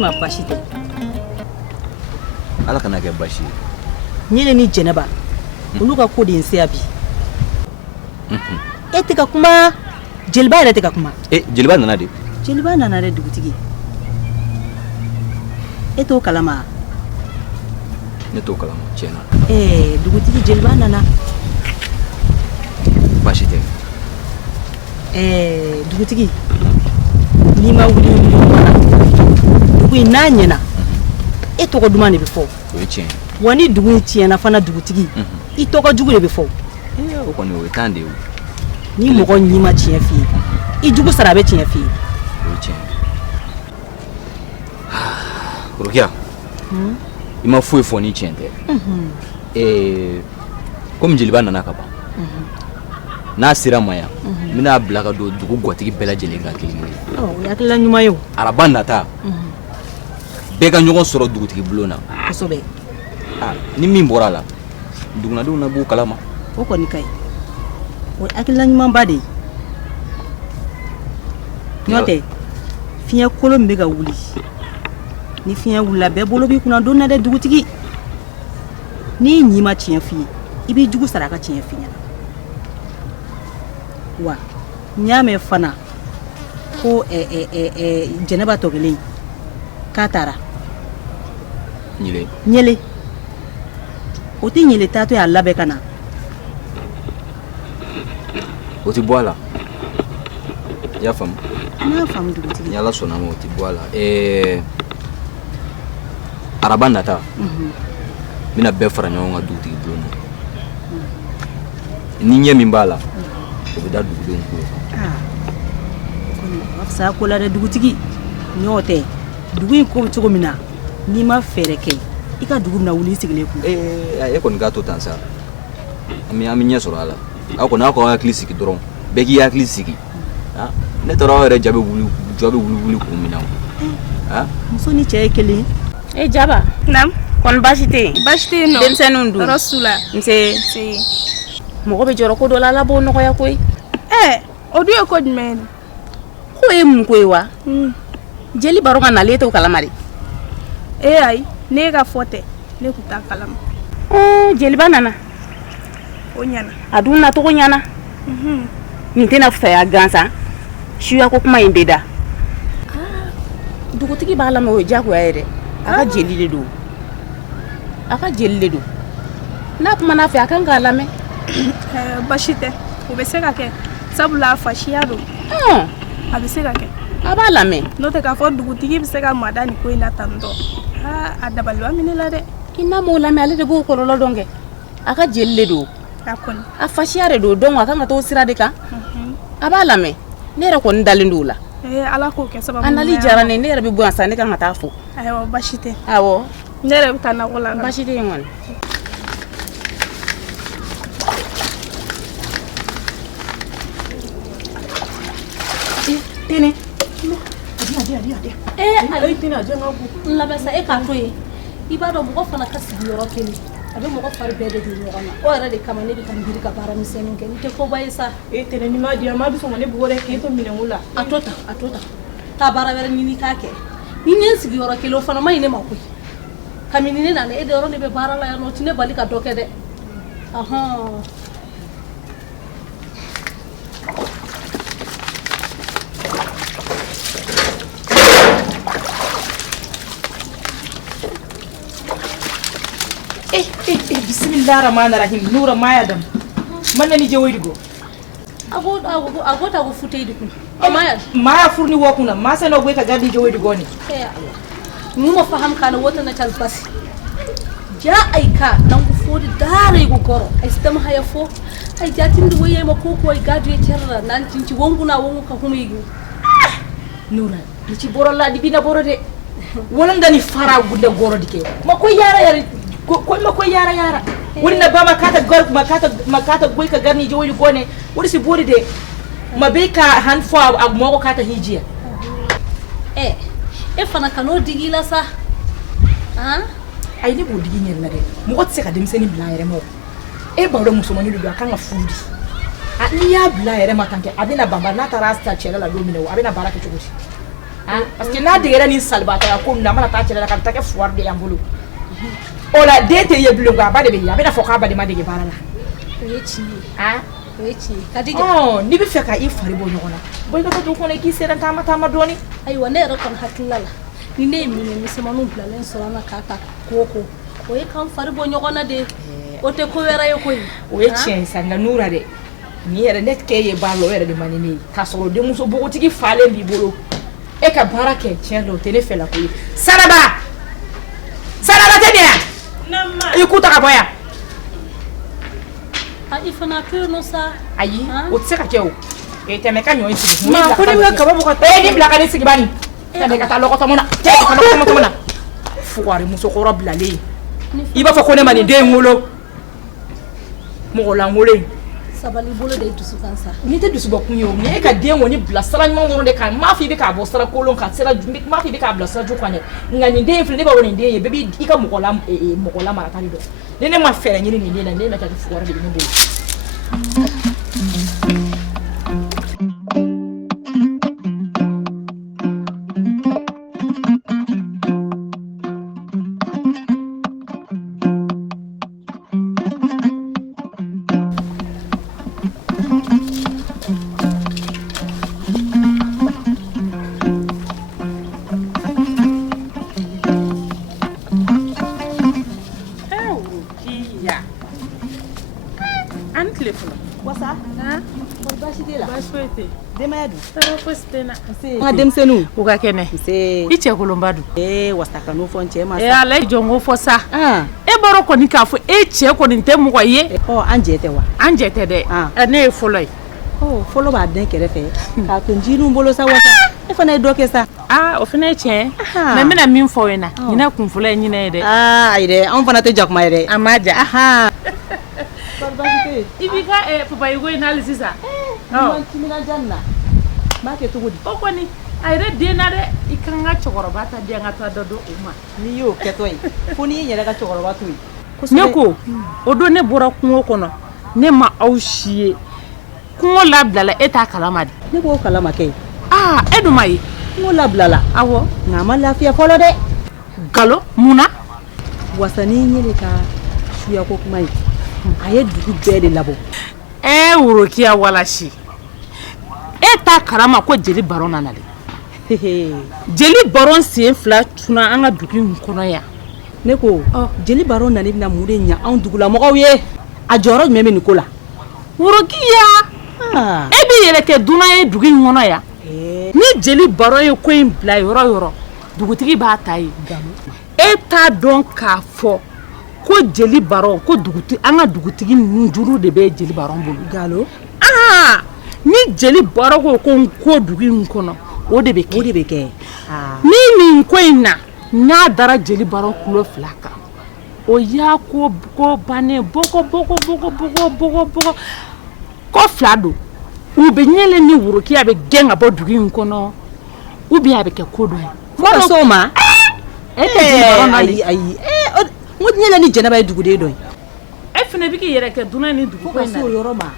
ma basi tɛ ala kana kɛ basi ɲele ni jɛnɛba olu ka ko de n seya bi e tɛ ka kuma jeliba yɛrɛ tɛ ka kuma jeliba nana de jeliba nana dɛ dugutigi e t'o kalama ne t'o kalama tiɲɛna dugutigi jeliba nana basi tɛ dugutigi n'i ma wuli mana dugu in n'a ɲɛna e tɔgɔ duman de bɛ fɔ o ye tiɲɛ wa ni dugu in tiɲɛna fana dugutigi i tɔgɔ jugu de bɛ fɔ o kɔni o ye tan de ye ni mɔgɔ ɲi ma tiɲɛ f'i ye i jugu sara a bɛ tiɲɛ f'i ye o ye tiɲɛ Rokia i ma foyi fɔ ni tiɲɛ tɛ komi jeliba nana ka ban n'a sera ma yan n bɛna bila ka don dugu gatigi bɛɛ lajɛlen ka kelen o hakilila ɲuman ye o araba nata bɛɛ ka ɲɔgɔn sɔrɔ dugutigi bulon na kosɛbɛ ni min bɔra a la dugunadenw na b'u kalama o kɔni ka ɲi o hakilila ɲumanba de ye n'o tɛ fiɲɛ kolon bɛ ka wuli ni fiɲɛ wulila bɛɛ bolo b'i kunna don na dɛ dugutigi n'i ɲi ma tiɲɛ f'i ye i b'i jugu sara a ka tiɲɛ f'i ɲɛna wa n y'a mɛn fana ko jɛnɛba tɔ kelen k'a taara ɲele o tɛ ɲele taatɔ y'a labɛn ka na o tɛ bɔ a la i y'a faamu n y'a faamu dugutigi ni ala sɔnna ma o tɛ bɔ a la araba nata n bɛna bɛɛ fara ɲɔgɔn kan dugutigi bulon na ni ɲɛ min b'a la o bɛ da dugudenw kulo kan sa ko la dɛ dugutigi n'o tɛ dugu in ko cogo min na n'i ma fɛɛrɛ kɛ i ka dugu bɛna wuli i sigilen kun e kɔni k'a to tan sa an bɛ ɲɛ sɔrɔ a la aw kɔni aw k'aw hakili sigi dɔrɔn bɛɛ k'i hakili sigi ne taara aw yɛrɛ jɔ bɛ wuli kun min na muso ni cɛ ye kelen Jaba kɔni baasi tɛ yen denmisɛnninw dun nse mɔgɔ bɛ jɔrɔ ko dɔ la ala b'o nɔgɔya koyi o dun ye ko jumɛn ye ko ye mun ko ye wa jeli baro ka nalen t'o kalama de ayi ne ka fɔ tɛ ne kun t'a kalama jeliba nana o ɲana a dun nacogo ɲana nin tɛna fisaya gansan suya ko kuma in bɛ da dugutigi b'a lamɛn o ye diyagoya ye dɛ a ka jeli de don n'a kuma n'a fɛ a kan k'a lamɛn basi tɛ o bɛ se ka kɛ sabula fasiya don a bɛ se ka kɛ a b'a lamɛn n'o tɛ k'a fɔ dugutigi bɛ se ka mada ni ko in na tantɔ a dabaliba minɛ la dɛ i n'a m'o lamɛn ale de b'o kɔlɔlɔ dɔn kɛ a ka jeli de don a fasiya de don donc a kan ka t'o sira de kan a b'a lamɛn ne yɛrɛ kɔni dalen don o la ala k'o kɛ sababu a nali diyara ne yɛrɛ bɛ bɔ yan sa ne kan ka taa fo ayiwa basi tɛ awɔ ne yɛrɛ bɛ taa nakɔ la basi tɛ yen kɔni Tene ayi tene a jɛn ka go labɛsa e k'a to yen i b'a dɔn mɔgɔ fana ka sigiyɔrɔ kelen a bɛ mɔgɔ fari bɛɛ de don ɲɔgɔn na o yɛrɛ de kama ne bɛ ka n biri ka baara misɛnninw kɛ n tɛ koba ye sa tene ni ma di yan maa bɛ sɔn ka ne bugɔ dɛ k'e to minɛnko la a to tan taa baara wɛrɛ ɲini k'a kɛ ni n ye n sigiyɔrɔ kelen o fana ma ɲi ne ma koyi kabini ne nana e de yɔrɔ ne bɛ baara la yan nɔ o tɛ ne bali ka dɔ kɛ dɛ bismillahirrahmanirrahim nura maya dam manna ni jewoydi go agota ko futeydi kun maya furni wo kuna ma sano goy ka gaddi jewoydi go ni numa faham kana wota na tal basi ja ay ka nan ko fodi dare go goro ay stam haya fo ay jatinde woyay ma ko koy gaddu e cerra nan tinci wonguna wongu ka humi nura ni ci boro la di bina boro de wala ndani fara gudde goro dike ma ko yara ma ko yara wani na ba makata goy ka garni je wani gone wani si bori de ma be ka han fo a mo ko kata hijiya e fana kano digila sa ay ni bo digi nyel na de mo ko tse ka dem seni bla yere mo e ba do musomani do kan ga fudi ni ya bla yere ma tanke abina bamba na tarasta chela la do mine abina baraka chogoti parce que n'a degera ni salibata ya ko na mana taa cɛla la ka taa kɛ fuwari de y'an bolo o la den tɛ ye bilen a ba de bɛ ye a bɛna fɔ k'a ba de ma dege baara la o ye tiɲɛ ye o ye tiɲɛ ye Kadija n'i bɛ fɛ ka i fari bɔ ɲɔgɔn na bɔ i ka to du kɔnɔ i k'i sera taama dɔɔni ayiwa ne yɛrɛ kɔni hakilila la ni ne ye minɛ misɛnmaninw bilalen sɔrɔ an na k'a ta ko o ye k'an fari bɔ ɲɔgɔn na de o tɛ ko wɛrɛ ye koyi o ye tiɲɛ ye sa nka Nura dɛ ni yɛrɛ ne kɛ ye baara la o yɛrɛ de man di ne ye k'a sɔrɔ denmuso npogotigi falen b'i bolo e ka baara kɛ tiɲɛ la o tɛ ne fɛ la ko ye Saraba tɛ nin yan i k'u ta ka bɔ yan i fana to yen nɔ sa ayi o tɛ se ka kɛ o tɛmɛ ka ɲɔ in sigi ma ko ne bɛ kaba bɔ ka ni bila ka ne sigi bani tɛmɛ ka taa lɔgɔtɔmɔ na cɛ ka taa lɔgɔtɔmɔ na fugari musokɔrɔ bilalen i b'a fɔ ko ne ma nin den in wolo mɔgɔ lankolon sabali bolo de dusukan sa n'i tɛ dusubɔkun ye o mais e ka den kɔni bila sira ɲuman dɔrɔn de kan m'a fɔ i bɛ k'a bɔ sira kolon kan m'a fɔ i bɛ k'a bila sira jugu kan dɛ nka nin den in filɛ ne b'a dɔn nin den ye bɛɛ b'i ka mɔgɔ la marata de dɔn ni ne ma fɛɛrɛ ɲini nin den na ne ma kɛ fugari de bɛ ne bolo Nga denmisɛnninw u ka kɛnɛ i cɛ kolonba dun wasa ka n'o fɔ n cɛ ma sa ala ye jɔnko fɔ sa e bɔra kɔni k'a fɔ e cɛ kɔni tɛ mɔgɔ ye an jɛ tɛ wa an jɛ tɛ dɛ ne ye fɔlɔ ye fɔlɔ b'a den kɛrɛfɛ k'a to njininw bolo sa wasa e fana ye dɔ kɛ sa o fana ye tiɲɛ mais n bɛna min fɔ o ye na ɲinɛ kun fɔlɔ ye ɲinɛ ye dɛ ayi dɛ anw fana tɛ jakuma ye dɛ a ma ja i b'i ka papayi ko in hali sisan timinadiya nin na m'a kɛ cogo di o kɔni a yɛrɛ den na dɛ i ka n ka cɛkɔrɔba ta di an ka taa dɔ don o ma n'i y'o kɛtɔ ye fo n'i y'i yɛrɛ ka cɛkɔrɔba to yen ne ko o don ne bɔra kungo kɔnɔ ne ma aw si ye kungo labilala e t'a kalama de ne b'o kalama kɛ e dun ma ye kungo labilala awɔ nka a ma lafiya fɔlɔ dɛ nkalon mun na wasa n'i ye ne ka suyako kuma ye a ye dugu bɛɛ de labɔ worokiya walasi e t'a kalama ko jeli baron nana de jeli baron sen fila tuna an ka dugu in kɔnɔ yan ne ko jeli baron nana bɛna mun de ɲa anw dugulamɔgɔw ye a jɔyɔrɔ jumɛn bɛ nin ko la worokiya e bɛ yɛrɛ kɛ dunan ye dugu in kɔnɔ yan ni jeli baron ye ko in bila yɔrɔ yɔrɔ dugutigi b'a ta ye e t'a dɔn k'a fɔ ko jeli baron ko an ka dugutigi ninnu juru de bɛ jeli baron bolo galo ni jeli baron ko n ko dugu in kɔnɔ o de bɛ kɛ ni nin ko in na n'a dara jeli baron kulo fila kan o y'a ko bannen bɔgɔ ko fila don u bɛ ɲɛlen ni worokiya bɛ gɛn ka bɔ dugu in kɔnɔ ou bien a bɛ kɛ ko dɔ ye fɔlɔ s'o ma e tɛ jeli baron na de ayi n ko ɲɛlen ni jɛnɛba ye duguden dɔ ye e fana bɛ k'i yɛrɛ kɛ dunan ni dugu ko in na fo ka s'o yɔrɔ ma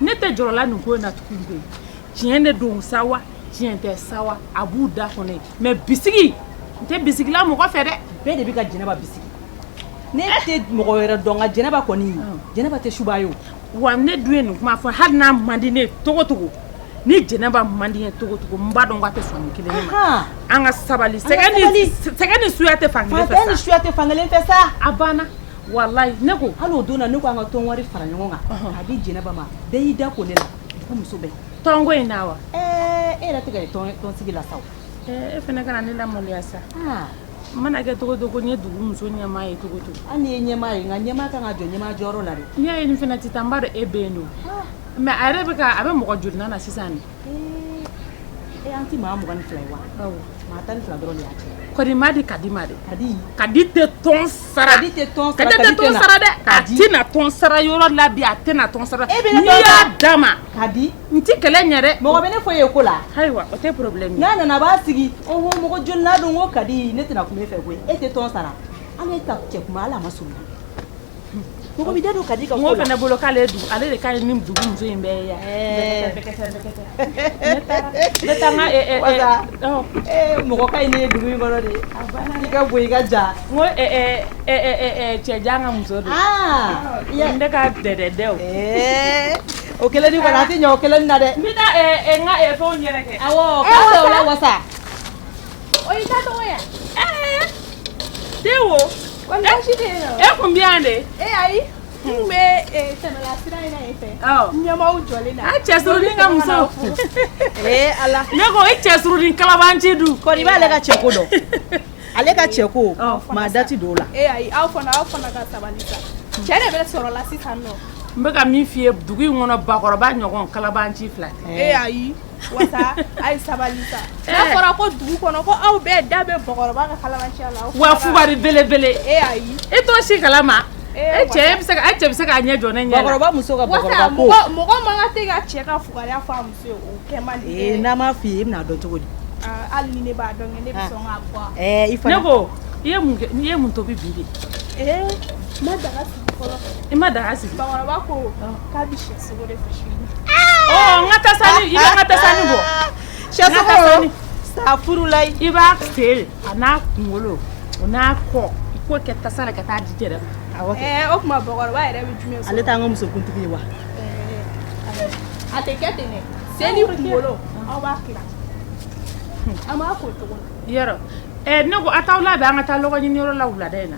ne tɛ jɔrɔla nin ko in na tugun koyi tiɲɛ de don sa wa tiɲɛ tɛ sa wa a b'u da kɔnɔ ye mais bisigi n tɛ bisigila mɔgɔ fɛ dɛ bɛɛ de bɛ ka jɛnɛba bisigi ne tɛ mɔgɔ wɛrɛ dɔn nka jɛnɛba kɔni jɛnɛba tɛ suba ye o wa ne dun ye nin kuma fɔ hali n'a man di ne ye togo togo ni jɛnɛba man di ye togo togo n b'a dɔn k'a tɛ sɔn nin kelen ne ma an ka sabali sɛgɛ ni suya tɛ fankelen fɛ sa ni suya tɛ fankelen fɛ sa a banna walayi ne ko hali o don na ne ko an ka tɔn wari fara ɲɔgɔn kan a di jɛnɛba ma bɛɛ y'i da ko ne la ko muso bɛɛ tɔnko in na wa e yɛrɛ tɛ ka tɔnsigi la sa o e fana kana ne lamaloya sa n mana kɛ togo togo n ye dugu muso ɲɛmaa ye togo togo hali n'i ye ɲɛmaa ye nka ɲɛmaa kan ka jɔ ɲɛmaa jɔyɔrɔ la dɛ n'i y'a ye nin fana tɛ taa n b'a dɔn e bɛ yen don mais a yɛrɛ a bɛ mɔgɔ joli na sisan nin an ti maa 22 ye wa maa 12 dɔrɔn de y'a cɛ kɔni ma di Kadi ma de Kadi tɛ tɔn sara Kadi tɛ tɔn sara dɛ a tɛna tɔn sara yɔrɔ la bi a tɛna tɔn sara n'i y'a d'a ma Kadi n tɛ kɛlɛ ɲɛ dɛ mɔgɔ bɛ ne fɔ e ye ko la ayiwa o tɛ problème n'a nana a b'a sigi mɔgɔ joli n'a don ko Kadi ne tɛna kuma e fɛ koyi e tɛ tɔn sara hali e ta cɛ kuma hali a ma surun Ko bi da do kadi ka Ngo fana bolo k'ale du ale de ka ni dugu muso in bɛɛ ya ne taa n ka mɔgɔ ka ɲi ne ye dugu in kɔnɔ de i ka bɔ i ka ja n ko cɛjan ka muso de ne ka dɛdɛdɛw o kelen ni kɔni a tɛ ɲɛ o kelen na dɛ n bɛ taa n ka fɛnw yɛrɛ kɛ awɔ k'a sɔrɔ o la wasa o y'i ta tɔgɔ ya den wo baasi tɛ yen nɔ e kun bɛ yan de ayi n kun bɛ tɛmɛla sira in na yen fɛ ɲɛmaaw jɔlen na a cɛ suruni ka muso ala ne ko i cɛ suruni kalabanci du kɔni b'ale ka cɛ ko dɔn ale ka cɛ ko maa dati don o la ayi aw fana ka sabali sa cɛ de bɛ sɔrɔ la sisan nɔ n bɛ ka min f'i ye dugu in kɔnɔ bakɔrɔba ɲɔgɔn kalabanci fila ayi wasa a ye sabali sa n'a fɔra ko dugu kɔnɔ ko aw bɛɛ da bɛ bakɔrɔba ka kalabanciya la wa fubari belebele ayi e t'o si kalama e cɛ bɛ se k'a ɲɛ jɔ ne ɲɛ la bakɔrɔba muso ka bakɔrɔba ko mɔgɔ man ka tɛ ka cɛ ka fugariya fɔ a muso ye o kɛ man di n'a m'a f'i ye i bɛna dɔn cogo di hali ni ne b'a dɔn ne bɛ sɔn k'a fɔ i fana ne ko i ye mun tobi bi de n ma daga sigi fɔlɔ i ma daga sigi bakɔrɔba ko k'a bɛ sɛ sogo de fasi n ka tasani i bɛ n ka tasani bɔ sɛ sogo sa furula i b'a feere a n'a kunkolo o n'a kɔ i k'o kɛ tasa la ka taa di cɛ dɛ o tuma bakɔrɔba yɛrɛ bɛ jumɛn sɔrɔ ale t'an ka musokuntigi ye wa a tɛ kɛ ten dɛ sen ni kunkolo aw b'a tila an b'a ko cogo la yɔrɔ ne ko a t'aw labɛn an ka taa lɔgɔ ɲini yɔrɔ la wulada in na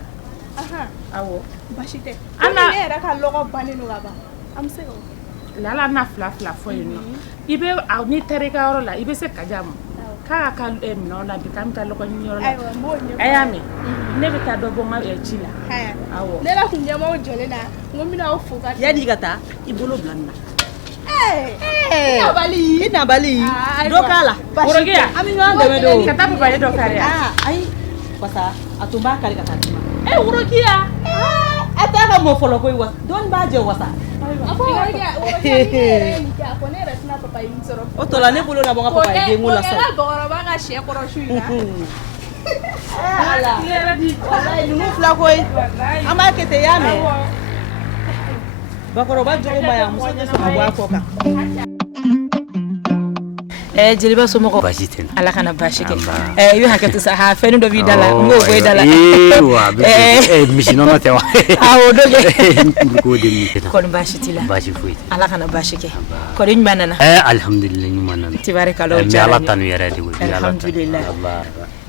awɔ baasi tɛ komi ne yɛrɛ ka lɔgɔ bannen don ka ban an bɛ se ka lala na fila fɔ yen nɔ i bɛ n'i taara i ka yɔrɔ la i bɛ se ka diya ma k'a ka minɛnw la bi k'an bɛ taa lɔgɔ ɲini yɔrɔ la a y'a mɛn ne bɛ taa dɔ bɔ n ka ci la awɔ ne la kun ɲɛmaaw jɔlen na n ko n bɛna aw fo ka yanni i ka taa i bolo bila nin na i nabali dɔ k'a la worokiya an bɛ ɲɔgɔn dɛmɛ de ka taa papaye dɔ kari yan ayi wasa a tun b'a kari ka taa d'i ma worokiya a t'a ka mɔ fɔlɔ koyi wa dɔɔni b'a jɛ wasa a fɔ worokiya ni ne yɛrɛ ye nin kɛ a ko ne yɛrɛ tɛna papaye min sɔrɔ o tɔ la ne bolo na bɔ n ka papaye den ko la sa o kɛra bakɔrɔba ka sɛ kɔrɔ su in na ala walayi ninnu fila koyi an b'a kɛ ten i y'a mɛn bakɔrɔba jogo ma ɲi a muso tɛ sɔn ka bɔ a kɔ kan jeliba somɔgɔ baasi tɛ ala kana baasi kɛ i bɛ hakɛ to sa fɛn dɔ b'i da la n b'o bɔ i da la misi nɔnɔ tɛ wa awɔ dɔ kɛ k'o de min kɛ kɔni baasi t'i la baasi foyi tɛ ala kana baasi kɛ kɔni ɲuman nana alihamudulila ɲuman nana tibarikala o n bɛ diyara ala n ye tanu yɛrɛ de o alhamdulillah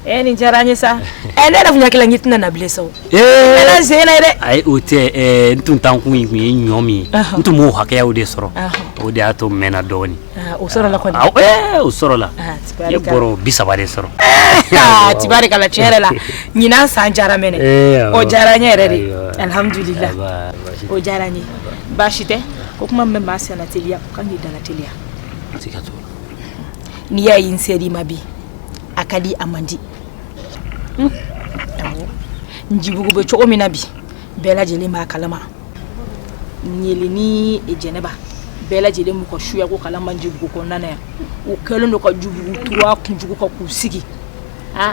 nin diyara n ye sa ne yɛrɛ tun ɲɛ kelen n tɛna na bilen sa o ne sen na ye dɛ ayi o tɛ n tun tan kun ye ɲɔ min ye n tun b'o hakɛyaw de sɔrɔ o de y'a to n mɛnna dɔɔnin o sɔrɔla kɔni o sɔrɔla i ye bɔrɔ 30 de sɔrɔ tibarikala tiɲɛ yɛrɛ la ɲinan san diyara mɛnɛ o diyara n ye yɛrɛ de alhamdulillah o diyara n ye baasi tɛ ko kuma min bɛ maa sɛnɛ teliya o kan k'i dala teliya n'i y'a ye n ser'i ma bi a ka di a man di njibugu bɛ cogo min na bi bɛɛ lajɛlen b'a kalama ɲeli ni jɛnɛba bɛɛ lajɛlen b'u ka suya ko kalama njibugu kɔnɔna na yan u kɛlen don ka jubugu turu a kunjugu kan k'u sigi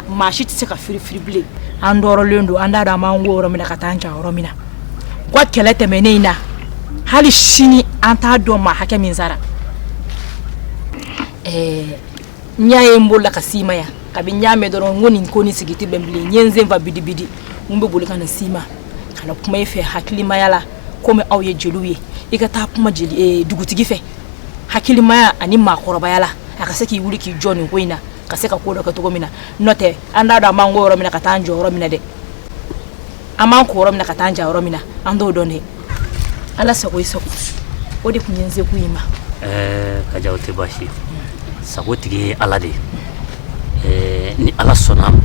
maa si tɛ se ka firifiri bilen an dɔrɔlen don an t'a dɔn an b'an ko yɔrɔ min na ka taa an jan yɔrɔ min na u ka kɛlɛ tɛmɛnen in na hali sini an t'a dɔn maa hakɛ min sara n y'a ye n bolo la ka s'i ma yan kabi n y'a mɛn dɔrɔn n ko nin ko ni sigi tɛ bɛn bilen n ye n sen fa bidi-bidi n bɛ boli ka na s'i ma ka na kuma i fɛ hakilimaya la komi aw ye jeliw ye i ka taa kuma dugutigi fɛ hakilimaya ani maakɔrɔbaya la a ka se k'i wuli k'i jɔ nin ko in na ka se ka ko dɔ kɛ cogo min na n'o tɛ an t'a dɔn an b'an ko yɔrɔ min na ka taa an jɔ yɔrɔ min na dɛ an b'an ko yɔrɔ min na ka taa an ja yɔrɔ min na an t'o dɔn dɛ ala sago i sago o de tun ye n se kun in ma ka ja o tɛ baasi sago tigi ye ala de ye ni ala sɔnna ma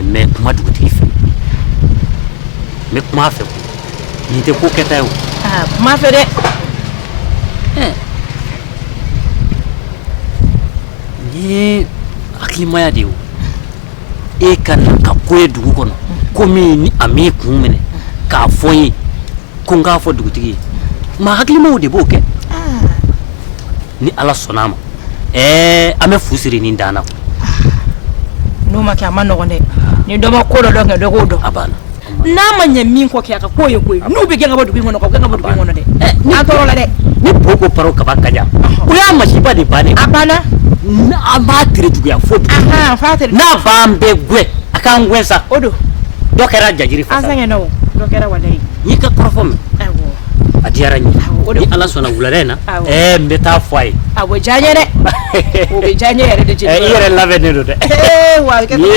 n bɛ kuma dugutigi fɛ n bɛ kuma a fɛ nin tɛ ko kɛta ye o kuma a fɛ dɛ nin ye hakilimaya de ye o e ka na ka ko ye dugu kɔnɔ ko min ni a m'i kun minɛ k'a fɔ n ye ko n k'a fɔ dugutigi ye maa hakilimaw de b'o kɛ ni ala sɔnna ma an bɛ fu siri nin dan na n'o ma kɛ a ma nɔgɔn dɛ ni dɔ ma ko dɔ dɔn kɛ dɔ k'o dɔn a banna n'a ma ɲɛ min kɔ kɛ a ka ko ye koyi n'u bɛ gɛn ka bɔ dugu in kɔnɔ ka gɛn ka bɔ dugu in kɔnɔ dɛ n'a tɔɔrɔ la dɛ ni bo ko paro kaba ka jan o y'a masiba de bannen a banna an b'a tere juguya fo bi n'a b'an bɛɛ gɛn a k'an gɛn sa o don dɔ kɛra jajiri fasa an sɛgɛnna o dɔ kɛra walayi n'i ka kɔrɔfɔ mɛn a diyara n ye ni ala sɔnna wulada in na n bɛ taa fɔ a ye a bɛ diya n ye dɛ o bɛ diya n ye yɛrɛ de jeli i yɛrɛ labɛnnen don dɛ ni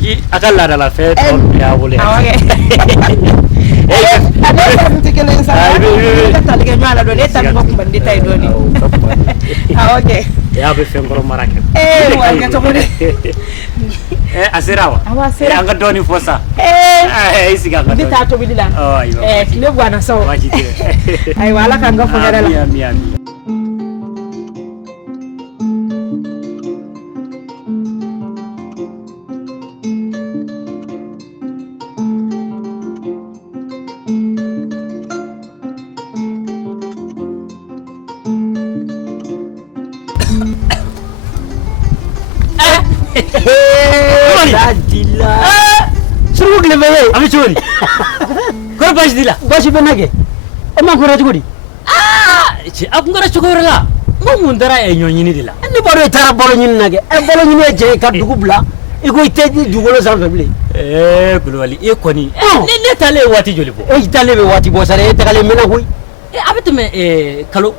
ye a ka laadalafɛn tɔ ninnu y'a bolo yan ale fana tɛ kelen sa ne ka tali kɛ ɲɔgɔn la dɔɔnin ne tali ko kunbɛn ne ta ye dɔɔnin awɔ kɛ y'a bɛ fɛn kɔrɔ mara kɛ wa kɛ cogo di a sera wa a sera an ka dɔɔnin fɔ sa i sigi an ka dɔɔnin ne t'a tobili la tile ganna sa o ayiwa ala k'an ka fɔ hɛrɛ la surugu kile bɛ a bɛ cogo di kɔrɔ baasi t'i la baasi bɛ na kɛ e ma kɔrɔ cogo di a kun kɛra cogo wɛrɛ la n ko mun taara ɲɔ ɲini de la ne b'a dɔn i taara balo ɲini na kɛ balo ɲini ye cɛ ye ka dugu bila i ko i tɛ dugukolo sanfɛ bilen Kulubali e kɔni ne taalen ye waati joli bɔ e taalen bɛ waati bɔ sa dɛ e tagalen mɛnna koyi a bɛ tɛmɛ kalo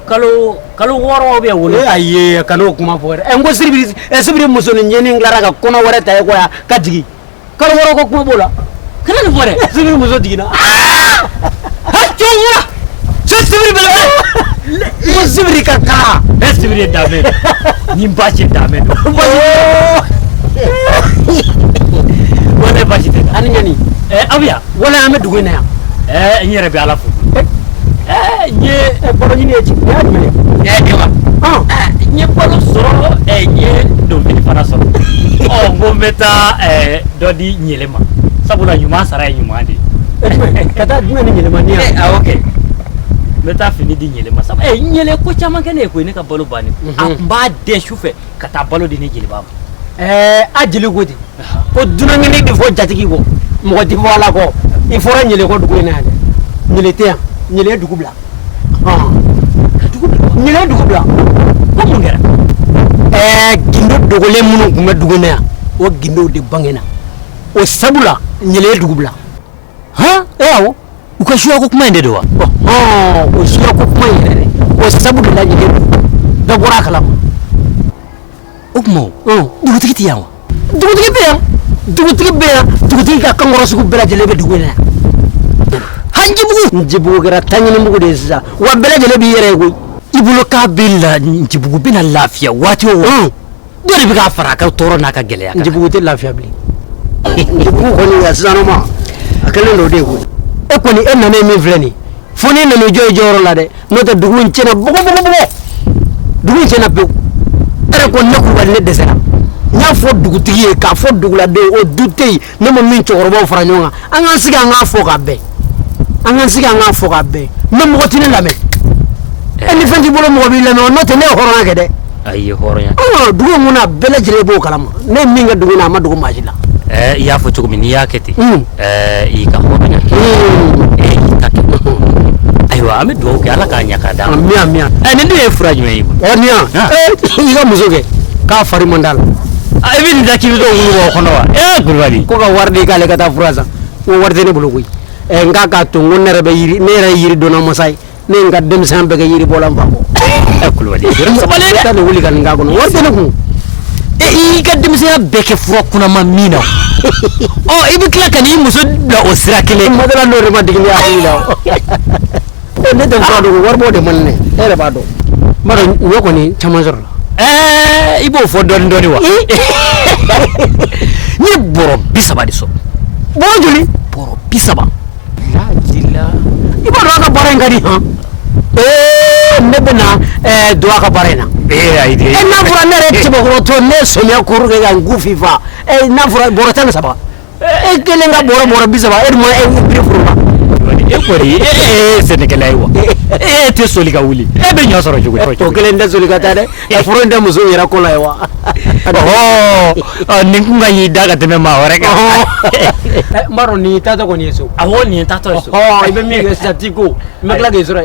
6 ou bien 7 ayi kan'o kuma fɔ dɛ n ko sibiri musonin ɲɛni tilara ka kɔnɔ wɛrɛ ta ye ko ka jigin kalo 6 ko kuma b'o la kana nin fɔ dɛ sibiri muso jiginna jɔn sibiri bɛlɛ n ko sibiri ka kan sibiri ye damɛ ni baasi damɛ don wala baasi tɛ ani ɲani abiya wala an bɛ dugu in na yan n yɛrɛ bɛ ala fo n ye balo ɲini ye jigin ya jumɛn n ye balo sɔrɔ n ye dɔnkili fana sɔrɔ n ko n bɛ taa dɔ di ɲɛlɛ ma sabula ɲuman sara ye ɲuman de ye ka taa jumɛn ni ɲɛlɛmani yan awɔ kɛ n bɛ taa fini di ɲɛlɛ ma sabu ɲɛlɛ ko caman kɛ ne ye koyi ne ka balo bannen a tun b'a dɛn su fɛ ka taa balo di ne jeliba ma a jeli ko ten ko dunangini de fɔ jatigi kɔ mɔgɔ tɛ fɔ ala kɔ i fɔra ɲɛlɛ kɔ dugu in na yan dɛ ɲɛlɛ tɛ yan ɲɛlɛ ye dugu bila ɲɛlɛ ye dugu bila ko mun kɛra gindo dogolen minnu tun bɛ dugu in na yan o gindow de bangena o sabula ɲɛlɛ ye dugu bila awɔ u ka suya ko kuma in de don wa o suya ko kuma in yɛrɛ dɛ o sabu de la ɲɛlɛ dɔ bɔra a kalama o tuma dugutigi tɛ yan wa dugutigi bɛ yan dugutigi ka kankɔrɔ sugu bɛɛ lajɛlen bɛ dugu in na yan Njibugu kɛra taɲinibugu de ye sisan wa bɛɛ lajɛlen b'i yɛrɛ ye koyi i bolo k'a bɛ la Njibugu bɛna lafiya waati o waati dɔ de bɛ k'a fara a ka tɔɔrɔ n'a ka gɛlɛya kan Njibugu tɛ lafiya bilen Njibugu kɔni ya sisan nɔ a kɛlen don o de ye koyi e kɔni e nana ye min filɛ nin fo n'e nana i jɔ i jɔyɔrɔ la dɛ n'o tɛ dugu in tiɲɛna bɔgɔbɔgɔbɔgɔ dugu in tiɲɛna pewu e yɛrɛ ko ne Kulubali ne dɛsɛra n y'a fɔ dugutigi ye k'a fɔ duguladen o du tɛ yen ne ma min cɛkɔrɔbaw fara ɲɔgɔn kan an k'an sigi an k'a fɔ k'a bɛn mɛ mɔgɔ tɛ ne lamɛn e ni fɛn t'i bolo mɔgɔ b'i lamɛn n'o tɛ ne ye hɔrɔnya kɛ dɛ ayi ye hɔrɔnya dugu in kɔnɔ bɛɛ lajɛlen b'o kalama ne ye min kɛ dugu in na a ma dogo maa si la i y'a fɔ cogo min n'i y'a kɛ ten i ka hɔrɔnya kɛ i ta kɛ ayiwa an bɛ dugawu kɛ ala k'a ɲɛ k'a d'a ma nin dun ye fura jumɛn ye nin yan i ka muso kɛ k'a fari man d'a la i bɛ nin da k'i bɛ t'o wuli o kɔnɔ wa Kulubali ko ka wari di k'ale ka taa fura san ko wari tɛ ne bolo koyi n k'a k'a to n ko ne yɛrɛ ye yiri dɔnna masa ye ne ye n ka denmisɛn bɛɛ kɛ yiri bɔla n fa kɔ Kulubali sabali dɛ taa nin wuli ka nin k'a kɔnɔ wari tɛ ne kun i ka denmisɛnya bɛɛ kɛ fura kunnama min na i bɛ tila ka n'i muso bila o sira kelen madala n'o de ma digi ne hakili la ne tɛ fura dɔn wari b'o de man ne yɛrɛ b'a dɔn n b'a dɔn ɲɔ kɔni caman sɔrɔ la i b'o fɔ dɔɔnin wa n ye bɔrɔ 30 de sɔrɔ bɔrɔ joli bɔrɔ 30 i b'a dɔn a ka baara in ka di ne bɛ na don a ka baara in na n'a fɔra ne yɛrɛ cɛbakɔrɔtɔ ne ye sɔmiya kuru kɛ ka n ku fifa n'a fɔra bɔrɔ 17 e kelen ka bɔrɔ 30 e dun ma e biri furu la Kulubali e kɔni sɛnɛkɛla ye wa e tɛ soli ka wuli e bɛ ɲɔ sɔrɔ cogo o kelen tɛ soli ka taa dɛ foro in tɛ muso yɛrɛ ko la ye wa nin kun ka y'i da ka tɛmɛ maa wɛrɛ kan n b'a dɔn nin taatɔ kɔni ye so awɔ nin ye taatɔ ye so i bɛ min kɛ sisan ti ko n bɛ tila k'i sɔrɔ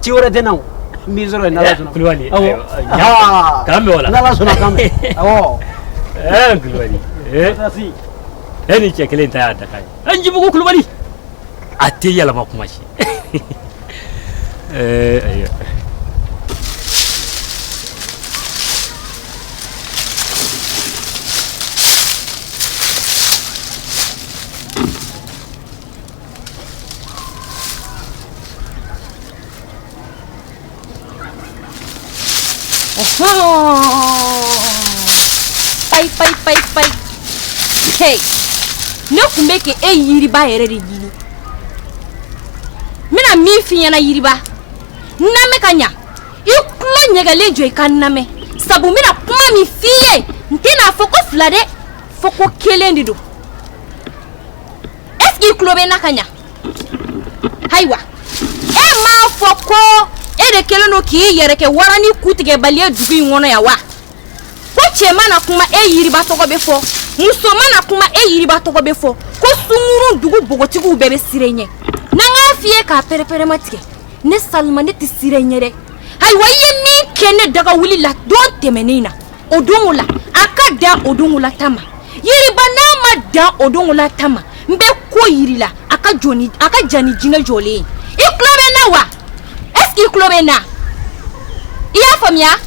ci wɛrɛ tɛ na o n b'i sɔrɔ yen n'Ala sɔnna Kulubali kan bɛ o la n'Ala sɔnna kan bɛ awɔ Kulubali e ni cɛ kelen ta y'a da kan ye Njibugu Kulubali a tɛ yɛlɛma kuma si ayiwa Pai. Hey, ne kun bɛ kɛ e yiriba yɛrɛ de ɲini. N bɛna min f'i ɲɛna yiriba. Namɛ ka ɲa. I tulo ɲɛgɛlen jɔ I ka namɛ. Sabu n bɛna kuma min f'i ye. N tɛna fɔ ko fila dɛ. Fɔ ko kelen de don. Est-ce que I tulo bɛ n na ka ɲa? Ayiwa. E m'a fɔ ko e de kelen don k'i yɛrɛ kɛ wara ni kutigɛbali ye dugu in kɔnɔ yan wa? Ko cɛ mana kuma e yiriba tɔgɔ bɛ fɔ. Muso mana kuma e yiriba tɔgɔ bɛ fɔ. Ko sungurun dugu bogotigiw bɛɛ bɛ sire ɲɛ. N'an k'a f'i ye k'a pɛrɛpɛrɛma tigɛ. Ne Salima ne tɛ sire ɲɛ dɛ. Ayiwa I ye min kɛ ne daga wuli la don tɛmɛnen na. O don o la a ka dan o don o la ta ma. Yiriba n'a ma dan o don o la ta ma. N bɛ ko yiri la a ka jan ni jinɛ jɔlen ye. I tulo bɛ n na wa? Est-ce que I tulo bɛ n na? I y'a faamuya?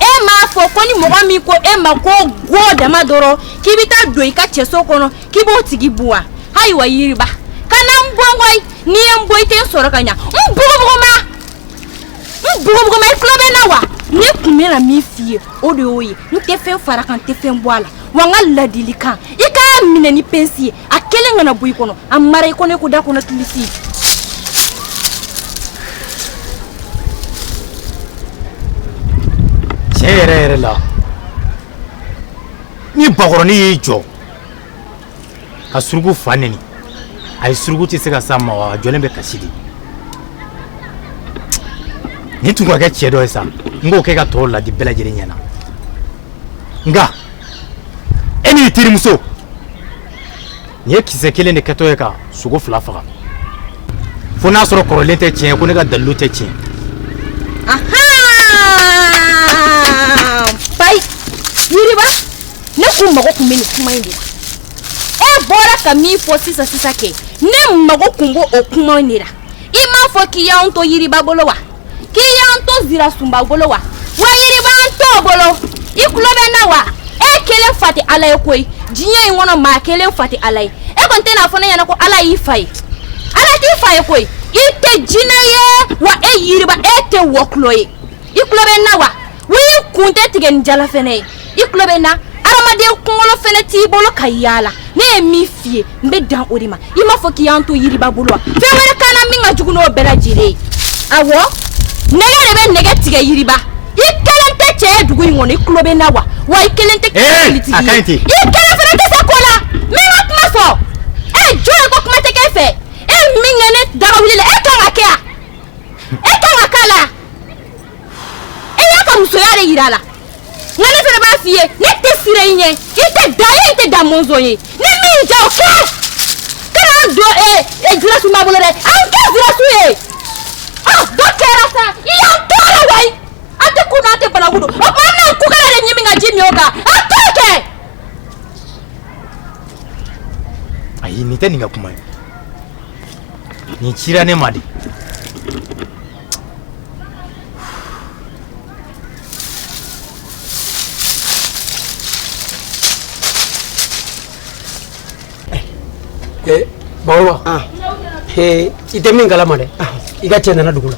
E m'a fɔ ko ni mɔgɔ min ko e ma ko go dama dɔrɔn k'i bɛ taa don I ka cɛso kɔnɔ k'i b'o tigi bon wa? Ayiwa yiriba kana n bɔn koyi n'i ye n bɔ I tɛ n sɔrɔ ka ɲa. N bugubuguma I tulo bɛ n na wa? Ne kun bɛna min f'i ye o de y'o ye. N tɛ fɛn fara kan n tɛ fɛn bɔ a la wa n ka ladilikan I k'a minɛ ni pensi ye a kelen kana bɔ I kɔnɔ a mara I kɔnɔ ko da kɔnɔ kilisi. Tiɲɛ yɛrɛ la ni bakɔrɔni y'i jɔ ka suruku fa neni a ye suruku tɛ se ka s'a ma wa a jɔlen bɛ kasi de ni tun ka kɛ cɛ dɔ ye sa n k'o kɛ ka tɔw ladi bɛɛ lajɛlen ɲɛna nka e n'i terimuso nin ye kisɛ kelen de kɛtɔ ye ka sogo fila faga fo n'a sɔrɔ kɔrɔlen tɛ tiɲɛ ko ne ka dalilu tɛ tiɲɛ. Yiriba ne kun mago kun bɛ nin kuma in de la. E bɔra ka min fɔ sisan kɛ ne mago kun b'o kuma in de la. I m'a fɔ k'i y'anw to Yiriba bolo wa? K'i y'anw to Zira Sunba bolo wa? Wa Yiriba an t'o bolo. I tulo bɛ n na wa? E kelen fa tɛ Ala ye koyi. Diɲɛ in kɔnɔ maa kelen fa tɛ Ala ye. E kɔni tɛna fɔ ne ɲɛna ko Ala y'i fa ye. Ala t'i fa ye koyi. I tɛ jinɛ ye wa e Yiriba e tɛ wɔkulo ye. I tulo bɛ n na wa? Wa I kun tɛ tigɛ ni jala fɛnɛ ye. I tulo bɛ n na? Adamaden kunkolo fɛnɛ t'i bolo ka yaala. Ne ye min f'i ye n bɛ dan o de ma. I m'a fɔ k'i y'an to Yiriba bolo wa? Fɛn wɛrɛ kana min ka jugu n'o bɛɛ lajɛlen ye. Awɔ nɛgɛ de bɛ nɛgɛ tigɛ Yiriba. I kelen tɛ cɛ ye dugu in kɔnɔ I tulo bɛ n na wa? Wa I kelen tɛ politigi ye. I kelen fɛnɛ tɛ se ko la. N bɛ n ka kuma fɔ. Jɔn ye ko kuma tɛ kɛ fɛ. E min kɛ ne daga wuli la e kan ka kɛ yan. E kan ka k'a la. E y'a ka musoya de yira a la. Nka ne fɛnɛ b'a f'i ye ne tɛ sira I ɲɛ I tɛ da ye I tɛ da mɔnzɔn ye ni min ja o kɛ kana an don Zira Sunba bolo dɛ an kɛ Zira Sun ye dɔ kɛra sa I y'an tɔɔrɔ wa an tɛ kun na an tɛ banaku don o tuma an n'an kukala de ɲimi ka ji min o kan an t'o kɛ. Ayi nin tɛ nin ka kuma ye nin cira ne ma de. Bakɔrɔba i tɛ min kalama dɛ I ka cɛ nana dugu la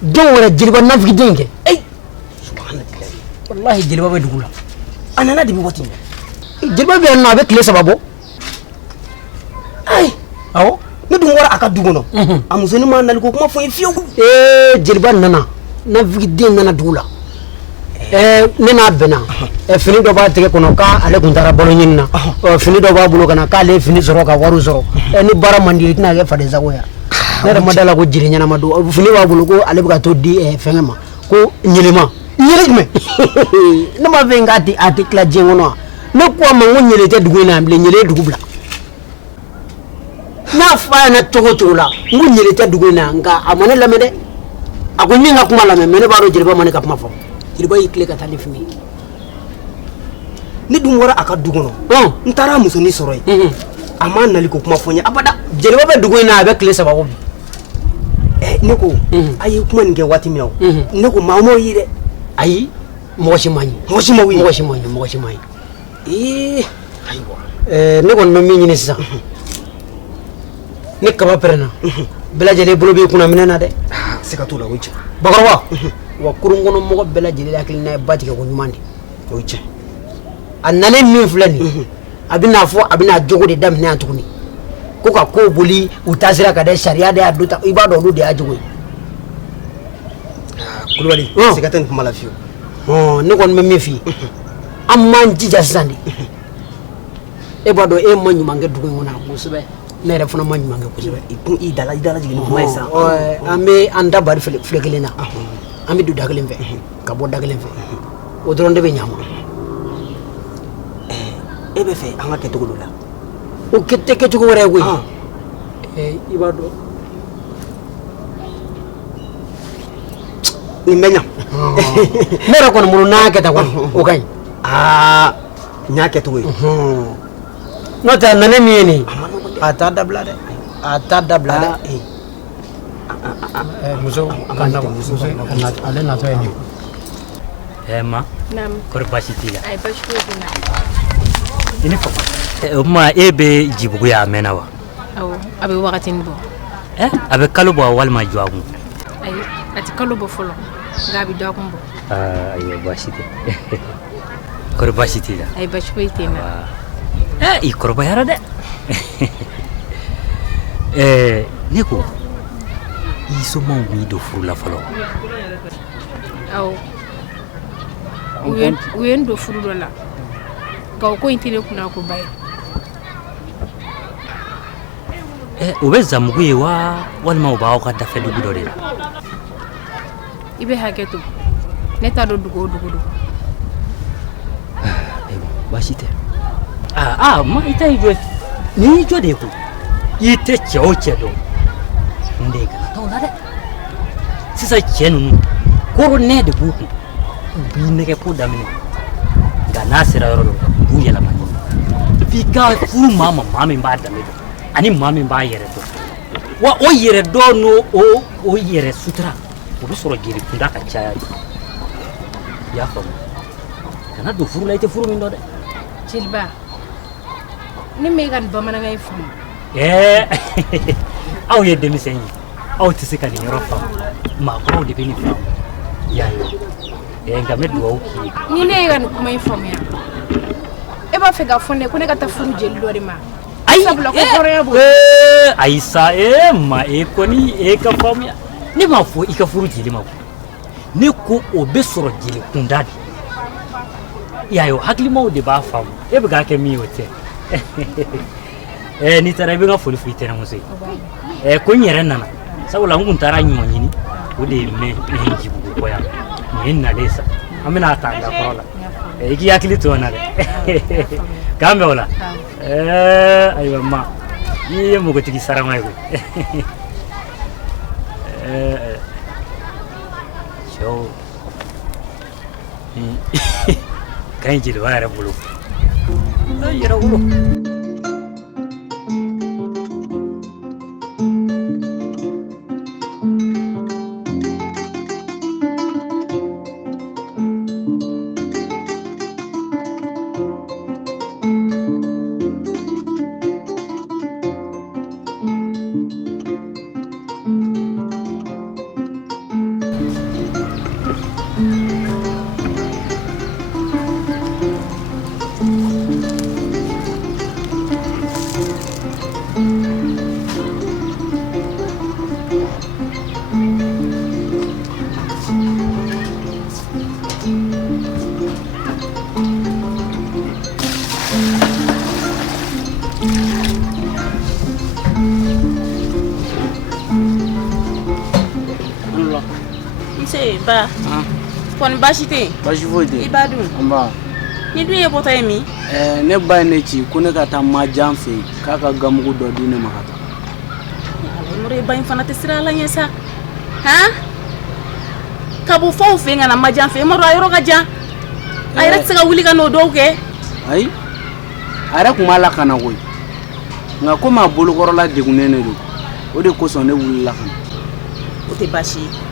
don wɛrɛ jeliba nafigiden kɛ wallahi jeliba bɛ dugu la a nana debi waati min jeliba bɛ yan nɔ a bɛ tile 3 bɔ awɔ ne dun bɔra a ka du kɔnɔ a musonin ma naliko kuma fɔ n ye fiyewu jeliba nana nafigiden nana dugu la ne n'a bɛnna fini dɔ b'a tigɛ kɔnɔ k'ale kun taara balo ɲini na fini dɔ b'a bolo ka na k'ale fini sɔrɔ ka wari sɔrɔ ni baara man di i tɛna kɛ faden sago ya ne yɛrɛ ma da la ko jiri ɲɛnama don fini b'a bolo ko ale bɛ ka to di fɛngɛ ma ko ɲelema ɲele jumɛn ne ma fɛ k'a tɛ tila diɲɛ kɔnɔ wa ne ko a ma ko ɲele tɛ dugu in na bilen ɲele ye dugu bila n'a fɔ a ɲɛna cogo o cogo la n ko ɲele tɛ dugu in na nka a ma ne lamɛn dɛ a ko min ka kuma lamɛn mais ne b'a dɔn jeliba ma ne ka kuma fɔ jeliba y'i tile ka taa ni fini ye ne dun bɔra a ka du kɔnɔ n taara a musonin sɔrɔ yen a ma nali ko kuma fɔ n ye abada jeliba bɛ dugu in na a bɛ tile 3 bɔ bi ne ko a ye kuma nin kɛ waati min na ne ko maa m'o ye dɛ ayi mɔgɔ si ma ɲi mɔgɔ si ma wuli mɔgɔ si ma ɲi mɔgɔ si ma ɲi ayiwa ne kɔni bɛ min ɲini sisan ne kaba pɛrɛnna bɛɛ lajɛlen bolo b'i kunna minɛ na dɛ siga t'o la o ye tiɲɛ bakɔrɔba wa kurun kɔnɔ mɔgɔ bɛɛ lajɛlen hakilina ye ba tigɛ ko ɲuman de o ye tiɲɛ a nalen min filɛ nin a bɛna fɔ a bɛna jogo de daminɛ yan tuguni ko ka ko boli u taasira ka dɛ sariya de y'a do ta i b'a dɔn olu de y'a jogo ye kulubali siga tɛ nin kuma la fiyewu ne kɔni bɛ min f'i ye an m'an jija sisan de e b'a dɔn e ma ɲuman kɛ dugu in kɔnɔ kosɛbɛ ne yɛrɛ fana ma ɲuman kɛ kosɛbɛ i dala jigin ni kuma ye sisan an bɛ an da bari file kelen na an bɛ don da kelen fɛ ka bɔ da kelen fɛ o dɔrɔn de bɛ ɲa ma e bɛ fɛ an ka kɛcogo dɔ la o tɛ kɛcogo wɛrɛ ye koyi i b'a dɔn nin bɛ ɲa ne yɛrɛ kɔni bolo n'an y'a kɛ tan kɔni o ka ɲi n y'a kɛcogo ye n'o tɛ a nane min ye nin a t'a dabila dɛ a t'a dabila dɛ muso ale natɔ ye nin ma kɔri baasi t'i la Ayi basi foyi tɛ n na. i ni fama o tuma e bɛ jibugu ye a mɛnna wa Awɔ a bɛ wagatinin bɔ. a bɛ kalo bɔ walima jɔ a kun Ayi a tɛ kalo bɔ fɔlɔ nka a bɛ dɔgɔkun bɔ. ayiwa baasi tɛ kɔri baasi t'i la Ayi basi foyi tɛ n na. i kɔrɔbayara dɛ ne ko i somaw b'i don furu la fɔlɔ Awɔ u ye n don furu dɔ la nka o ko in tɛ ne kunna ko ba ye. o bɛ zamugu ye wa walima u b'aw ka dafe dugu dɔ de la I bɛ hakɛ to ne t'a dɔn dugu o dugu don. baasi tɛ ma i ta y'i jɔ nin y'i jɔ de ye ko i tɛ cɛ o cɛ dɔn n de kana t'o la dɛ sisan cɛ ninnu koro nɛ de b'u kun u b'i nɛgɛ ko daminɛ nka n'a sera yɔrɔ dɔ u b'u yɛlɛma f'i ka furu maa ma maa min b'a danbe dɔn ani maa min b'a yɛrɛ dɔn wa o yɛrɛ dɔn n'o o yɛrɛ sutura o bɛ sɔrɔ jeli kunda ka caya de i y'a faamu kana don furu la i tɛ furu min dɔn dɛ Jeliba ne m'e ka nin bamanankan in faamu. aw ye denmisɛn ye aw tɛ se ka nin yɔrɔ faamu maakɔrɔw de bɛ nin faamu i y'a ye nka n bɛ dugawu k'i ye Ni ne ye ka nin kuma in faamuya e b'a fɛ k'a fɔ ne ko ne ka taa furu jeli dɔ de ma. ayi sabula ko hɔrɔnya b'o. ayi sa ma e kɔni e ka faamuya ne m'a fɔ i ka furu jeli ma ne ko o bɛ sɔrɔ jeli kunda de i y'a ye hakilimaw de b'a faamu e bɛ k'a kɛ min ye o tɛ n'i taara i bɛ n ka foli fɔ i tɛnɛmuso ye ko n yɛrɛ nana sabula n kun taara ɲuman ɲini o de ye mɛn jibugu kɔ yan nin ye nalen sa an bɛna ta dakɔrɔ la i k'i hakili to n na dɛ k'an bɛn o la ayiwa ma i ye npogotigi sarama ye koyi cɛw ka ɲi jeliba yɛrɛ bolo yɛrɛ wolo nse ba kɔni baasi tɛ yen baasi foyi tɛ i b'a dun nba ni dun ye bɔtɔ ye min ne ba ye ne ci ko ne ka taa majan fɛ yen k'a ka gamugu dɔ di ne ma ka taa i ba in fana tɛ sira la ɲɛ sa han ka bɔ fɔw fɛ yen ka na majan fɛ yen i ma dɔn a yɔrɔ ka jan a yɛrɛ tɛ se ka wuli ka n'o dɔw kɛ ayi a yɛrɛ tun b'a la ka na koyi nka komi a bolokɔrɔla degunnen de don o de kosɔn ne wulila ka na o tɛ baasi ye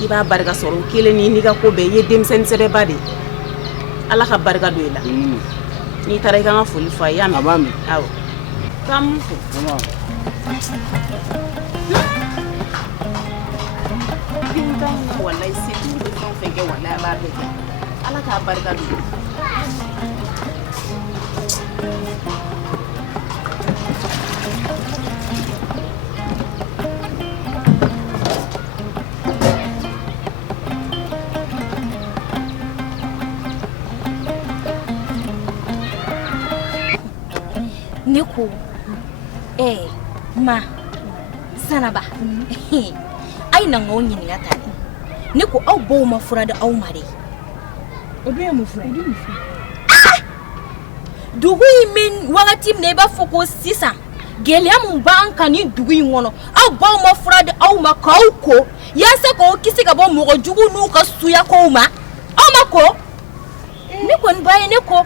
i b'a barika sɔrɔ o kelen n'i ka ko bɛɛ i ye denmisɛnnin sɛbɛba de ye ala ka barika don i la n'i taara i ka n ka foli fɔ a ye y'a mɛn a b'a mɛn awɔ k'an mun fɔ walayi se t'u bɛ fɛn o fɛn kɛ walayi a b'a bɛɛ kɛ ala k'a barika don ne ko ma sanaba ai na ŋo ɲininka ta ne ko aw baw ma fura di aw ma de o dun ye mun fura ye dugu in min wagati min na i b'a fɔ ko sisan gɛlɛya mun b'an kan ni dugu in kɔnɔ aw baw ma fura di aw ma k'aw ko yaasa k'aw kisi ka bɔ mɔgɔ jugu n'u ka suyakow ma aw ma ko ne kɔni b'a ye ne ko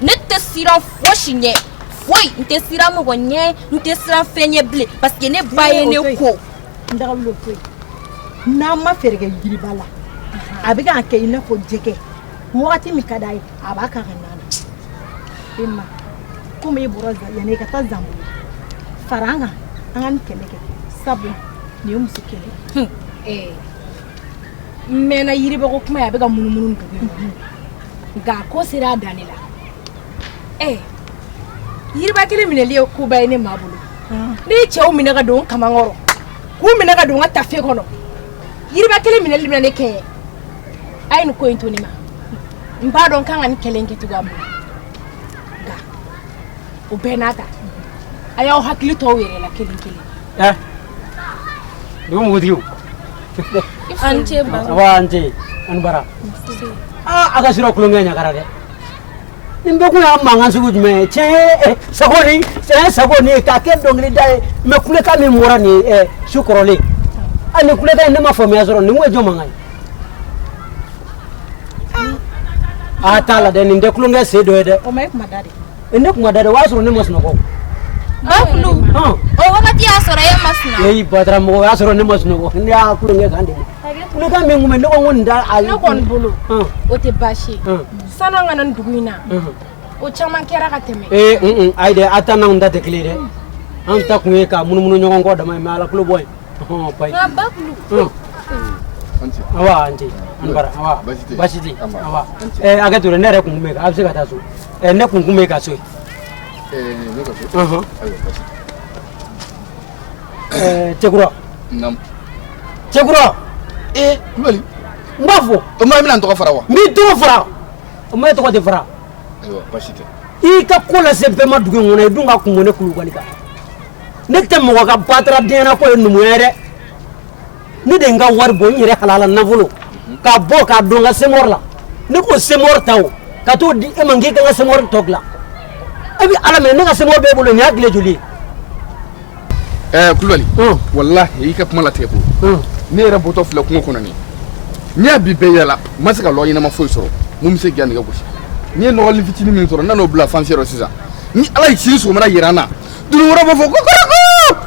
ne tɛ siran fosi ɲɛ foyi n tɛ siran mɔgɔ ɲɛ n tɛ siran fɛn ɲɛ bilen parce que ne ba ye ne ko n dagawulo foyi n'an ma fɛɛrɛ kɛ yiriba la a bɛ k'a kɛ i n'a fɔ jɛgɛ wagati min ka d'a ye a b'a k'a ka nana e ma komi e bɔra yanni i ka taa zanbolo fara an kan an ka nin kɛlɛ kɛ sabu nin ye muso kɛlɛ n mɛnna yiribɔko kuma ye a bɛ ka munumunu dugu in kɔnɔ nka a ko sera a dan ne la yiriba kelen minɛli ye koba ye ne maa bolo ne ye cɛw minɛ ka don kaman kɔrɔ k'u minɛ ka don n ka tafe kɔnɔ yiriba kelen minɛli bɛna ne kɛ a ye nin ko in to ne ma n b'a dɔn kan ka nin kɛlɛ in kɛ cogoya min nka o bɛɛ n'a ta a y'aw hakili tɔw yɛrɛ la kelen kelen dugu mugutigiw an ce ba awa an ce an bara a ka sira kulonkɛ ɲagara dɛ nin bɛɛ kun y'a mankan sugu jumɛn ye tiɲɛ sago nin k'a kɛ dɔnkilida ye mɛ kulekan min bɔra nin su kɔrɔlen nin kulekan in ne ma faamuya sɔrɔ nin kun ye jɔn mankan ye a t'a la dɛ nin tɛ kulonkɛ sen dɔ ye dɛ o ma e kuma da de ne kuma da dɛ o y'a sɔrɔ ne ma sunɔgɔ Bakulu o wagati y'a sɔrɔ e ma sunɔgɔ batara mɔgɔ o y'a sɔrɔ ne ma sunɔgɔ ne y'a kulonkɛ kan de kulekan min kun bɛ ne ko nin da ne kɔni bolo o tɛ baasi ye sani an ka na nin dugu in na o caman kɛra ka tɛmɛ ayi dɛ a ta n'anw ta tɛ kelen ye dɛ an ta kun ye ka munumunu ɲɔgɔn kɔ dama ye mɛ ala kulo bɔ ye nka Bakulu awa an tɛ an bara awa baasi tɛ awa hakɛ to dɛ ne yɛrɛ kun bɛ a bɛ se ka taa so ne kun bɛ ka so ye cɛkura cɛkura kulubali n b'a fɔ o ma bɛna n tɔgɔ fara wa n b'i tɔgɔ fara o ma e tɔgɔ tɛ fara ayiwa baasi tɛ i ka ko lase bɛɛ ma dugu in kɔnɔ i dun ka kungo ne kulubali kan ne tɛ mɔgɔ ka batara denkɛna ko ye numuya ye dɛ ne de n ka wari bɔ n yɛrɛ halala nafolo k'a bɔ k'a don n ka semɔri la ne ko semɔri ta o ka t'o di e ma k'i ka n ka semɔri tɔ dilan e bɛ ala minɛ ne ka semɔri b'e bolo nin y'a tile joli ye kulubali walahi i ka kuma latigɛ ko ne yɛrɛ bɔtɔ filɛ kungo kɔnɔ nin n y'a bi bɛɛ yala n ma se ka lɔ ɲɛnama foyi sɔrɔ mun bɛ se k'i nɛgɛ gosi n'i ye nɔgɔli fitinin min sɔrɔ n nan'o bila fansiyɔrɔ sisan ni ala ye sini sɔgɔmada yira an na dunun wɛrɛ b'a fɔ ko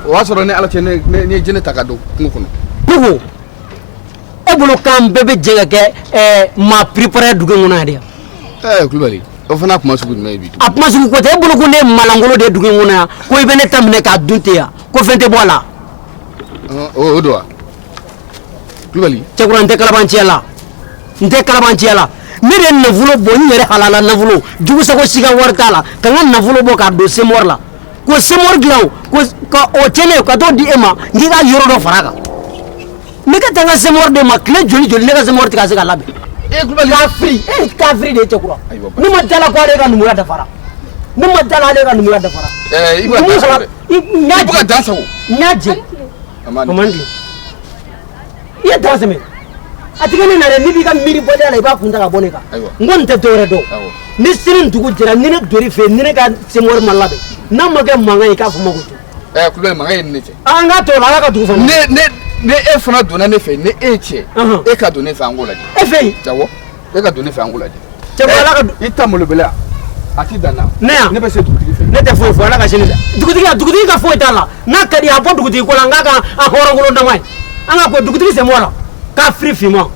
o y'a sɔrɔ ni ala cɛ ne ye jɛnɛ ta ka don kungo kɔnɔ dugu e bolo kan bɛɛ bɛ jɛ ka kɛ maa préparé dugu in kɔnɔ yan de kulubali o fana kuma sugu jumɛn ye bi a kuma sugu ko tɛ e bolo ko ne ye malangolo de ye dugu in kɔnɔ yan ko i bɛ ne ta minɛ k'a dun ten yan ko fɛn tɛ bɔ a la o don wa kulubali cɛkura n tɛ kalabanciya la n tɛ kalabanciya la ne de ye nafolo bɔ n yɛrɛ halala nafolo jugusago si ka wari t'a la ka n ka nafolo bɔ k'a don semɔri la ko semɔri dilan o ka o tiɲɛ ne ka t'o di e ma n k'i ka yɔrɔ dɔ fara a kan ne ka taa n ka semɔri de ma tile joli joli ne ka semɔri tɛ ka se ka labɛn kafiri de ye cɛkura ne ma dala ko ale ka numuya dafara ne ma dala ale ka numuya dafara i bɛ ka dan sago n y'a jɛ o man di i ye dan sɛmɛ atigani na ni bi ka miri bode la iba kunda ka boneka ngon te dore do ni sirin dugu jira ni ne dori fe ni ne ka semor malabe na maga manga ka fuma ko kulubali manga ye ne cɛ anga to la ka dugu fama ne e fana donna ne fɛ ne e cɛ e ka don ne fɛ an ko lajɛ e fɛ jawo e ka don ne fɛ an ko lajɛ cɛ ala ka i ta molobele a ti danna ne bɛ se dugutigi fɛ ne tɛ foyi fɔ ala ka sini dugutigi ka foyi t'a la n'a ka di a bɔ dugutigi ko la nka ka a hɔrɔnkolo dama ye an ka ko dugutigi sen bɔ la k'a firi finma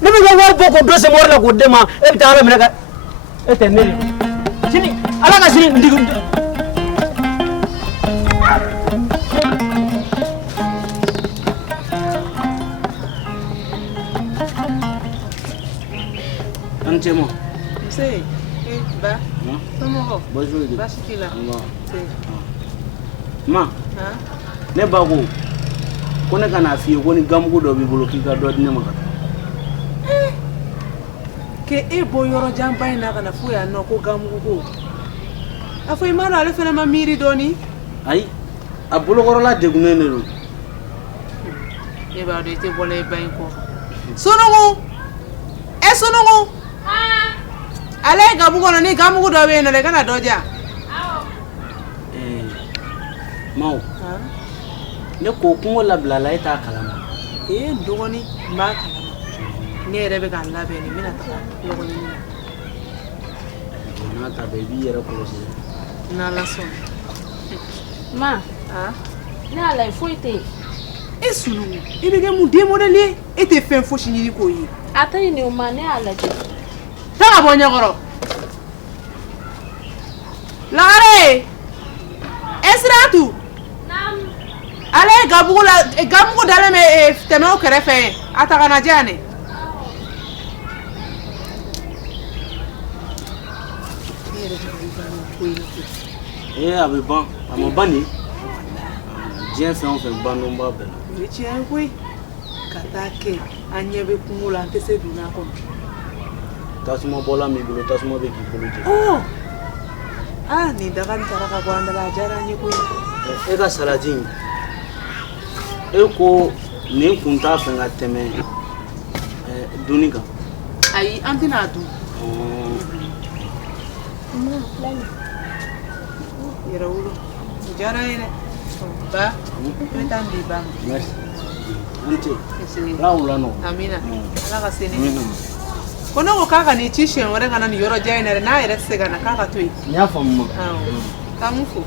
ne bɛ ka wari bɔ k'o dɔ sen bɔ la k'o d'e ma e bɛ taa ala minɛ ka e tɛ ne sini ala ka sini ndigi Antemo. Sei. Ba. Tomo. Bonjour. Bashikila. Ma. Ne bago. Ko ne kana fiye ko ni gamugo do bi bolo ki ka do ne ma. Ke e bo yoro jamba ina kana fu ya no ko gamugo. Afo imara ale fena ma miri doni. Ai. A bolo gorola de gunene ro. E ba do te bole bain ko. Sonongo. E sonongo. Ale gamugo no ni gamugo do be no le kana doja. Mau. Ne ko kungo labla la ita kalama. Ndogoni ma kalama. Ne rebe kan labe ni mina ta ndogoni. Na ta baby yara ko se. Na la so. Ma. Ne ala foite. E sunu. E be mu de modeli e te fen fo shiniri ko yi. Ata ni o ma ne ala je. Ta bonya goro. Lare. Esratu. Ale gamugo dale me teme o kerefe atakana jane abe ban ama bani je fe on fe bando mba be ni chi en katake anyebe kumula antese duna ko tasuma bola mi bolo tasuma be ki bolo ni daga ntaraka kwa ndala jara nyi ko e ka saladin eko ne kunta fenga teme dunika ai antina du yera ulo jara ene ba metambi ba merci ante raula no amina ala ka sene kono ko kaka ni tishe ngore kana ni yoro jainere na ere sega na kaka tui nyafa mma kamufu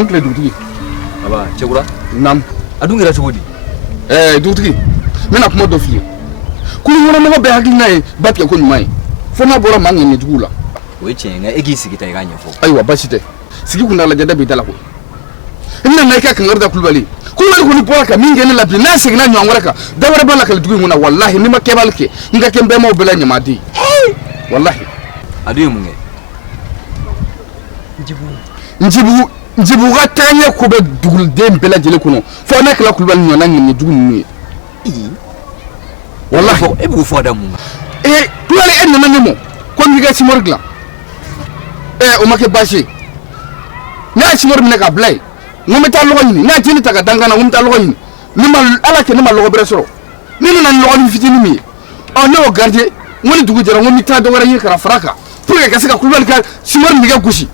Uncle dugutigi aba cegura nam adungira cogodi dugutigi mena kuma dɔ f'i ye kulu ŋɔnɔmɔgɔ bɛɛ hakilina ye ba tigɛ ko ɲuman ye fo n'a bɔra maa ŋɛɲɛ jugu la o ye tiɲɛ nka e k'i sigi ta i k'a ɲɛfɔ ayiwa basi tɛ sigi kun lajɛ da b'i da la koyi i bɛna i ka kankari da kulubali kɔni bɔra ka min kɛ ne la bi n'a seginna ɲɔgɔn wɛrɛ kan da wɛrɛ b'a la kale dugu in kɔnɔ walahi n'i ma kɛbali kɛ n ka kɛ n bɛnbaw bɛɛ la ɲamaden walahi a dun ye mun kɛ njibugu ka taaɲɛ ko bɛ duguden bɛɛ lajɛlen kɔnɔ fo ne kɛla kulubali ɲɔgɔnna ŋɛɲɛ jugu ninnu ye walahi e b'o fɔ da mun kan kulubali e nana ne mɔ ko n b'i ka simɔri dilan o ma kɛ baasi ye ne y'a simɔri minɛ k'a bila yen n ko n bɛ taa lɔgɔ ɲini ne y'a jeni ta ka da n kan na n ko n bɛ taa lɔgɔ ɲini ala kɛ ne ma lɔgɔ bɛrɛ sɔrɔ ne nana ni lɔgɔnin fitinin min ye ne y'o garide n ko ni dugu jɛra n ko n bɛ taa dɔ wɛrɛ ɲini ka na fara a kan pour que ka se ka kulubali ka simɔri nɛgɛ gosi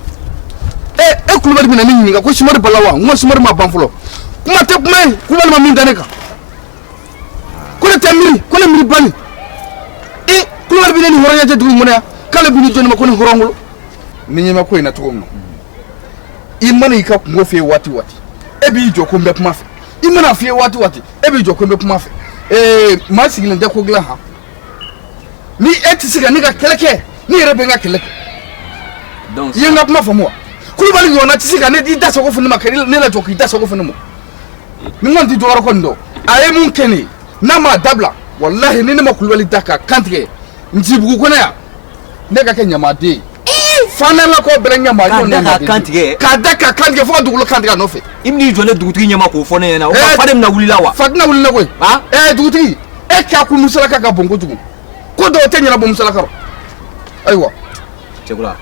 e kulubali bɛna ne ɲininka ko simɔri bala wa n ko simɔri ma ban fɔlɔ kuma tɛ kuma ye kulubali ma min da ne kan ko ne tɛ miiri ko ne miiri bani kulubali bɛ ne ni hɔrɔnya dugu in kɔnɔ yan k'ale bɛ ni jɔnni ma ko ni hɔrɔnkolo ni ɲɛ bɛ ko in na cogo min na i mana i ka kungo f'i ye waati o waati e b'i jɔ ko n bɛ kuma fɛ i mana f'i ye waati o waati e b'i jɔ ko n bɛ kuma fɛ maa sigilen tɛ ko dilan han ni e tɛ se ka ne ka kɛlɛ kɛ ne yɛrɛ bɛ n ka kɛlɛ kɛ donc i ye n ka kuma faamu wa Kulubali ɲɔgɔnna tɛ se ka ne i da sago fɔ ne ma ka ne la jɔ k'i da sago fɔ ne ma ni n kɔni tɛ jɔyɔrɔ kɔni dɔn a ye mun kɛ ne ye n'a ma dabila walahi ni ne ma Kulubali da ka kan tigɛ Nsibugu kɔnɔ yan ne ka kɛ ɲamaden ye Fanɛlakaw bɛɛ ɲamaden k'a kan tigɛ k'a da ka kan tigɛ fo ka dugukolo kan tigɛ a nɔfɛ i bɛn'i jɔ ne dugutigi ɲɛma k'o fɔ ne ɲɛna o ka fa de bɛna wuli la wa fa tɛna wuli la koyi dugutigi e k'a kun musalaka ka bon kojugu ko dɔw tɛ ɲɛnabɔ musalaka rɔ ayiwa Cɛkura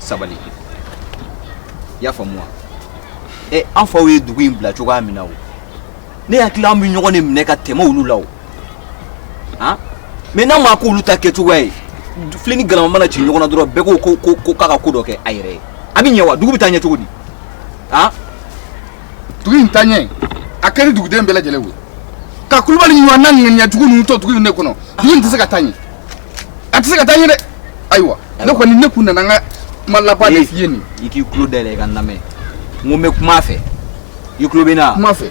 sabali i y'a faamu wa an faw ye dugu in bila cogoya min na o ne hakili an bɛ ɲɔgɔn de minɛ ka tɛmɛ olu la o mais n'a ma k'olu ta kɛcogoya ye filɛ ni galama mana ci ɲɔgɔn na dɔrɔn bɛɛ ko k'a ka ko dɔ kɛ a yɛrɛ ye a bɛ ɲɛ wa dugu bɛ taa ɲɛ cogo di dugu in taa ɲɛ a kɛra duguden bɛɛ lajɛlen ye ka Kulubali ɲɔgɔnna ŋaniyajugu ninnu to dugu in ne kɔnɔ dugu in tɛ se ka taa ɲɛ a tɛ se ka taa ɲɛ dɛ ayiwa ne kɔni ne kun nana n ka kuma laban de f'i ye nin i k'i tulo dayɛlɛ i ka n lamɛn n ko n bɛ kuma a fɛ i tulo bɛ n na kuma fɛ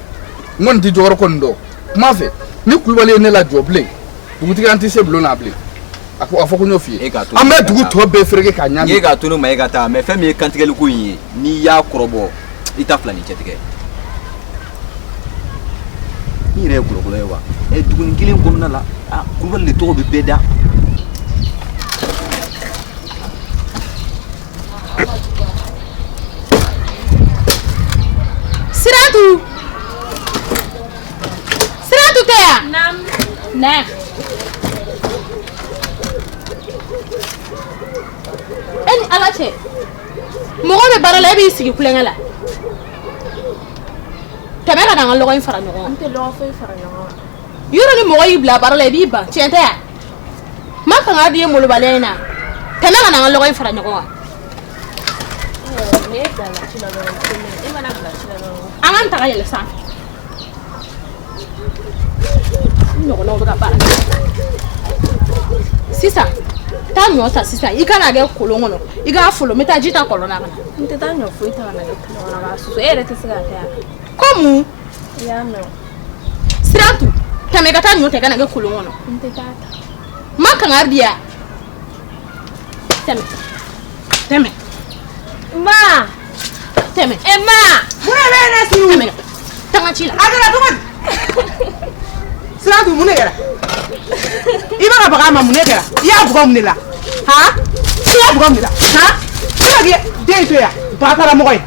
n kɔni tɛ jɔyɔrɔ kɔni dɔn kuma fɛ ni Kulubali ye ne lajɔ bilen dugutigi an tɛ se bulon na bilen a fɔ ko n y'o f'i ye an bɛ dugu tɔ bɛɛ fereke k'a ɲami e k'a to ne ma e ka taa mais fɛn min ye kantigɛli ko in ye n'i y'a kɔrɔbɔ i ta fila ni cɛ tigɛ ni yɛrɛ ye kolokolo ye wa duguni kelen kɔnɔna la Kulubali de tɔgɔ bɛ bɛɛ da Siratu tɛ yan na e ni Ala cɛ mɔgɔ bɛ baara la e b'i sigi kulonkɛ la tɛmɛ ka na an ka lɔgɔ in fara ɲɔgɔn kan. N tɛ lɔgɔ foyi fara ɲɔgɔn kan. Yɔrɔ ni mɔgɔ y'i bila baara la i b'i ban tiɲɛ tɛ yan ma fanga di ye molobaliya in na tɛmɛ ka na an ka lɔgɔ in fara ɲɔgɔn kan. Ne bilala ci la dɔrɔn e mana bila ci la dɔrɔn an k'an taga yɛlɛ sanfɛ ɲɔgɔnnaw bɛ ka baara kɛ sisan taa ɲɔ ta sisan i kana kɛ kolon kɔnɔ i k'a folon n bɛ taa ji ta kɔlɔn na ka na. N tɛ taa ɲɔ foyi ta ka na kɛ kolon kɔnɔ k'a susu e yɛrɛ tɛ se k'a kɛ yan. Ko mun? I y'a mɛn o. Siratu tɛmɛ i ka taa ɲɔ ta i ka na kɛ kolon kɔnɔ. N tɛ taa ta. Ma kangari di yan. Tɛmɛ tɛmɛ. Ma tɛmɛ. Ma mun de bɛ ne sigi tɛmɛ tanga ci la. A kɛra cogo di Siratu mun de kɛra i bɛ ka baga a ma mun de kɛra i y'a bugɔ mun de la i y'a bugɔ mun de la i bɛ k'i den to yan bakaramɔgɔ ye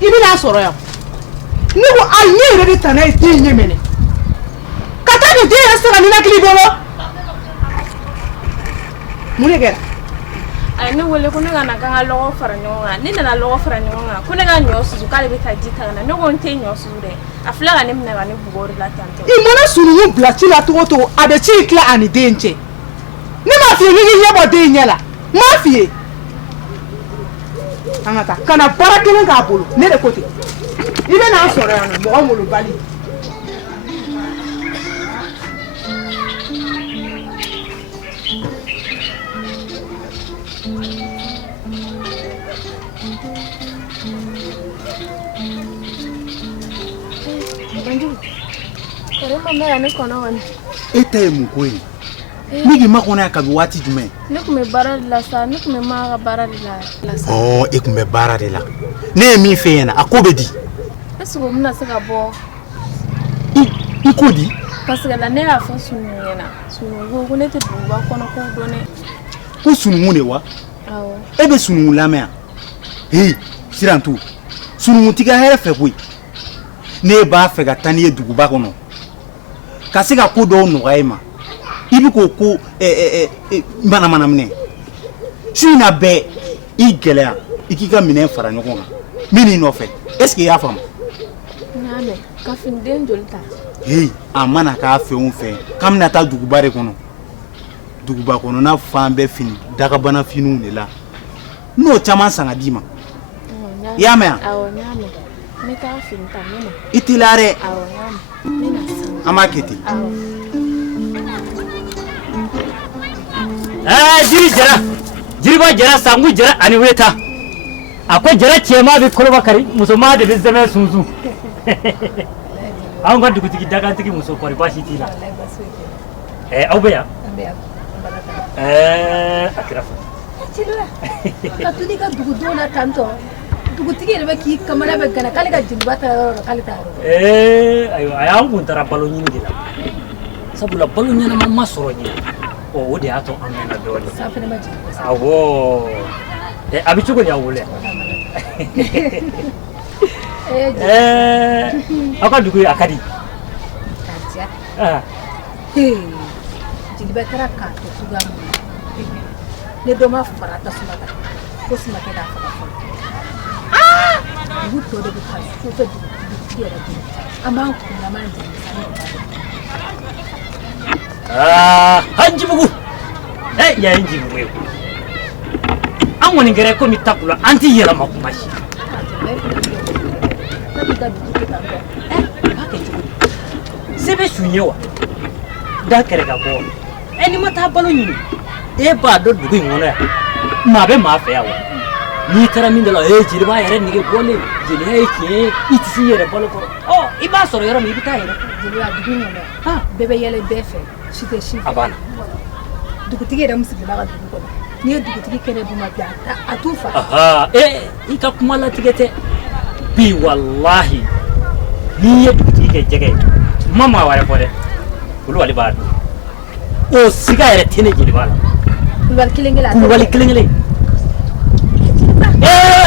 i bɛna sɔrɔ yan ne ko a ɲɛ yɛrɛ de ta n'a ye den ɲɛ minɛ ka taa nin den yɛrɛ sɛgɛn ninakili bolo mun de kɛra. A ye ne wele ko ne ka na k'an ka lɔgɔ fara ɲɔgɔn kan ne nana lɔgɔ fara ɲɔgɔn kan ko ne ka ɲɔ susu k'ale bɛ taa ji ta ka na ne ko n tɛ ɲɔ susu dɛ a filɛ ka ne minɛ ka ne bugɔ o de la tantɔ. I mana sununkun bila ci la cogo o cogo a bɛ ci tila ani den cɛ ne m'a f'i ye k'i ɲɛ bɔ den ɲɛ la n m'a f'i ye an ka taa ka na baara kelen k'a bolo ne de ko ten i bɛ n'an sɔrɔ yan nɔ mɔgɔ molobali. E ta ye mun ko ye ne k'i makɔnɔ yan kabi waati jumɛn. Ne tun bɛ baara de la sa ne tun bɛ maa ka baara de la sa. E tun bɛ baara de la ne ye min f'e ɲɛna a ko bɛ di. Est-ce que o bɛna se ka bɔ. I ko di. parce que la ne y'a fɔ Sununkun ɲɛna Sununkun ko ne tɛ duguba kɔnɔ ko dɔn dɛ. Ko Sununkun de wa. Awɔ. E bɛ Sununkun lamɛn yan Sirantu Sununkun t'i ka hɛrɛ fɛ koyi ne b'a fɛ ka taa n'i ye duguba kɔnɔ ka se ka ko dɔw nɔgɔya e ma i bɛ k'o ko manamana minɛ su in na bɛɛ i gɛlɛya i k'i ka minɛn fara ɲɔgɔn kan min n'i nɔfɛ est-ce que i y'a faamu. N y'a mɛn ka finiden joli ta. A mana k'a fɛn o fɛn k'an bɛna taa duguba de kɔnɔ duguba kɔnɔna fan bɛɛ fini dagabana finiw de la n'o caman san ka d'i ma i y'a mɛn yan. Awɔ n y'a mɛn ne t'a fini ta ne ma. I t'i la dɛ. Awɔ n y'a mɛn ne na san. An b'a kɛ ten. Jiri jara jiriba jara sangu jara ani weta a ko jara cɛma bɛ koloba kari musoman de bɛ zɛmɛ sunsun anw ka dugutigi dagantigi muso kɔri baasi t'i la aw bɛ yan An bɛ yan. a kɛra fɔ Jeliba ka to n'i ka dugudenw na tantɔ dugutigi yɛrɛ bɛ k'i kamana bɛ gana k'ale ka jeliba ta yɔrɔ la k'ale t'a yɔrɔ. ayiwa a y'an kun taara balo ɲini de la sabula balo ɲɛnama ma sɔrɔ ɲɛ o de y'a to an mɛnna dɔɔnin san fɛnɛ ma jigin kosɛbɛ. awɔ a bɛ cogo di aw wolo yan aw ka dugu a ka di Ka diya. Ah, Jeliba taara k'a to cogoya min na ne dɔ ma fara tasuma kan ko sumakɛ k'a faga fɔlɔ. Dugu tɔ de bɛ taa sufɛ dugutigi yɛrɛ bolo an b'an kun na an b'an jigin sa Hanjibugu ya Hanjibugu ye an kɔni kɛra komi takula an tɛ yɛlɛma kuma si sɛbɛ sun ye wa da kɛrɛ ka bɔ ni ma taa balo ɲini e b'a dɔn dugu in kɔnɔ yan maa bɛ maa fɛ yan wa n'i taara min da la jeliba yɛrɛ nege bɔlen jeliya ye tiɲɛ ye i tɛ s'i yɛrɛ balo kɔrɔ i b'a sɔrɔ yɔrɔ min i bɛ taa yɛrɛ jeliba dugu in kɔnɔ bɛɛ bɛ yɛlɛ bɛɛ fɛ si tɛ si fɛ a banna dugutigi yɛrɛ min sigilen b'a ka dugu kɔnɔ n'i ye dugutigi kɛnɛ dun ma bi a t'u fa. I ka kuma latigɛ tɛ bi walahi n'i ye dugutigi kɛ jɛgɛ ye ma maa wɛrɛ fɔ dɛ kulubali b'a dun o siga yɛrɛ tɛ ne jeliba la kulubali kelen kelen kulubali kelen kelen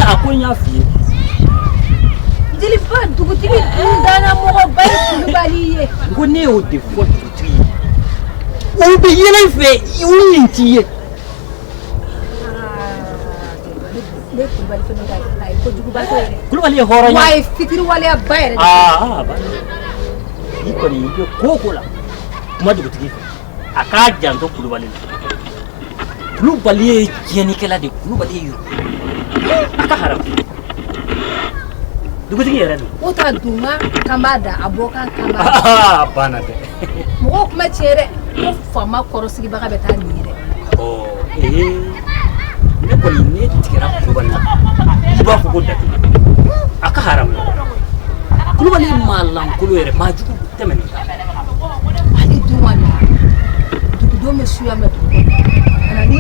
a ko n y'a f'i ye jeliba dugutigi dundana mɔgɔba ye kulubali ye n ko ne y'o de fɔ dugutigi ye o bɛ yɛlɛ i fɛ o nin t'i ye ne kulubali fɛnɛ ka a ye kojuguba kɛ yɛrɛ kulubali ye hɔrɔnya wa a ye fitiriwaleya ba yɛrɛ de i kɔni i bɛ ko o ko la kuma dugutigi fɛ a k'a janto kulubali la kulubali ye tiɲɛnikɛla de kulubali ye yuru a ka haramu dugutigi yɛrɛ don o ta dunga kan b'a da a bɔ kan b'a banna dɛ mɔgɔw kuma tiɲɛ dɛ ko faama kɔrɔsigibaga bɛ taa nin ye dɛ ne kɔni ne tigɛra kulubali la i b'a fɔ ko datugu a ka haramu kulubali ye maa lankolo yɛrɛ maa jugu tɛmɛnen hali dun wa dugudenw bɛ suya mɛn dugu kɔnɔ ka na ni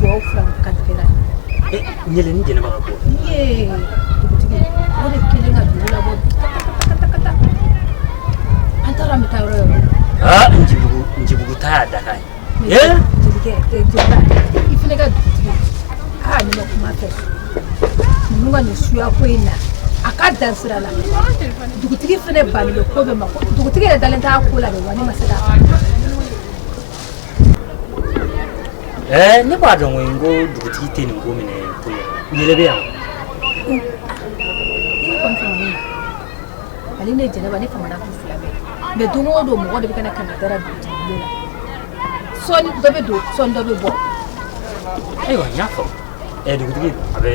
jɔw fila ka tigɛra ɲɛlɛnni jɛnɛba ka bɔ dugutigi o de kelen ka dugu labɔ katakata an taara an bɛ taa yɔrɔ yɔrɔ njibugu ta y'a daga ye jelikɛ jeliba i fana ka dugutigi ne ma kuma fɛ ninnu ka nin suya ko in na a ka dan sira la dugutigi fana bannen bɛ ko bɛɛ ma dugutigi yɛrɛ dalen t'a ko la dɛ wa ne ma se k'a ne b'a dɔn ko n ko dugutigi tɛ nin ko minɛ ko ye yɛlɛ bɛ yan i kɔni fama min ale ne jɛnɛba ne famana k'u fila bɛɛ mɛ don o don mɔgɔ de bɛ kana kana dara dugutigi bolo la sɔɔni dɔ bɛ don sɔɔni dɔ bɛ bɔ ayiwa n y'a faamu dugutigi a bɛ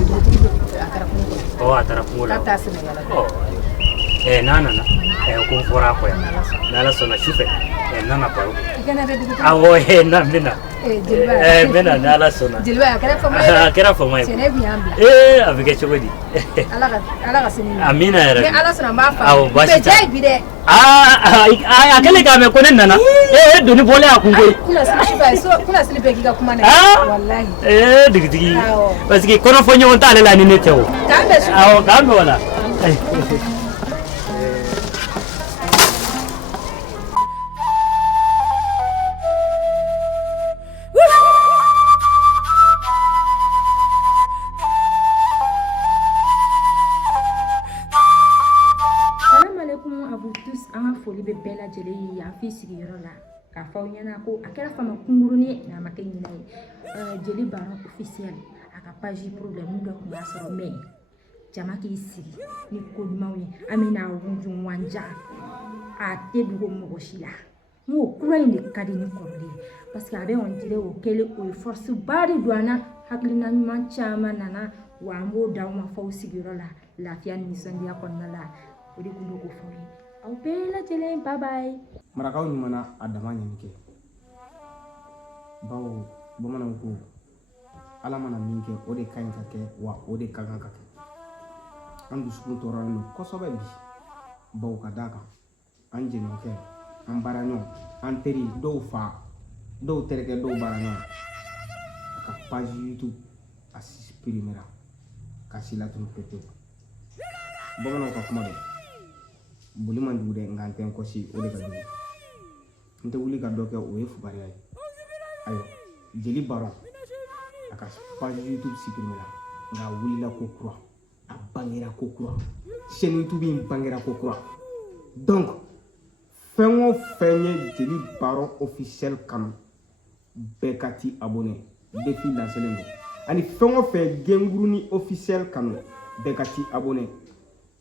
dugutigi bɛ a taara kungo kɔnɔ a taara kungo la k'a taa sɛnɛgala n'a nana ko n fɔra a kɔ yan n'ala sɔnna su fɛ n nana baro i kana kɛ dugutigi awɔ n bɛna jeliba n bɛna n'ala sɔnna jeliba a kɛra fama ye a kɛra fama ye sɛnɛ kun y'an bila a bɛ kɛ cogo di ala ka sini amina yɛrɛ ni ala sɔnna n b'a faamu awɔ baasi tɛ mɛ jɛ bi dɛ a kɛlen k'a mɛn ko ne nana doni bɔlen a kun koyi kuna sili bɛɛ k'i ka kuma na walahi dugutigi parce que kɔnɔfɔ ɲɔgɔn t'ale la ni ne tɛ o k'an bɛ su awɔ k'an bɛ o la fi sigiyɔrɔ la k'a fɔ aw ɲɛna ko a kɛra fama kungurunin ye n'a ma kɛ ɲinɛ ye jeli baron officiel a ka page problème dɔ tun b'a sɔrɔ mais jama k'i sigi ni ko ɲumanw ye an bɛna wunjun wanja a tɛ dogo mɔgɔ si la n ko kura in de ka di ni kɔrɔlen parce que a bɛ on dirait o kɛlen o ye force ba de don an na hakilina ɲuman caman nana wa an b'o d'aw ma fɔ aw sigiyɔrɔ la lafiya ni nisɔndiya kɔnɔna la o de tun bɛ k'o fɔ ye aw bɛɛ lajɛlen bye bye. marakaw ɲumanna a dama ɲini kɛ bawo bamananw ko ala mana min kɛ o de ka ɲi ka kɛ wa o de ka kan ka kɛ an dusukun tɔɔrɔlen don kosɛbɛ bi bawo ka d'a kan an jɛɲɔgɔnkɛ an baara ɲɔgɔn an teri dɔw fa dɔw terikɛ dɔw baara ɲɔgɔn a ka page YouTube a supprimera ka si latunu pepewu bamananw ka kuma don boli man jugu dɛ nka n tɛ n kɔsi o de ka jugu n tɛ wuli ka dɔ kɛ o ye fugariya ye ayiwa Jeli Baron a ka page YouTube supprimera nka a wulila ko kura a bangera ko kura chaîne YouTube in bangera ko kura donc fɛn o fɛn ye Jeli Baron officiel kanu bɛɛ ka ti abonné défi lancelen don ani fɛn o fɛn Genguruni officiel kanu bɛɛ ka ti abonné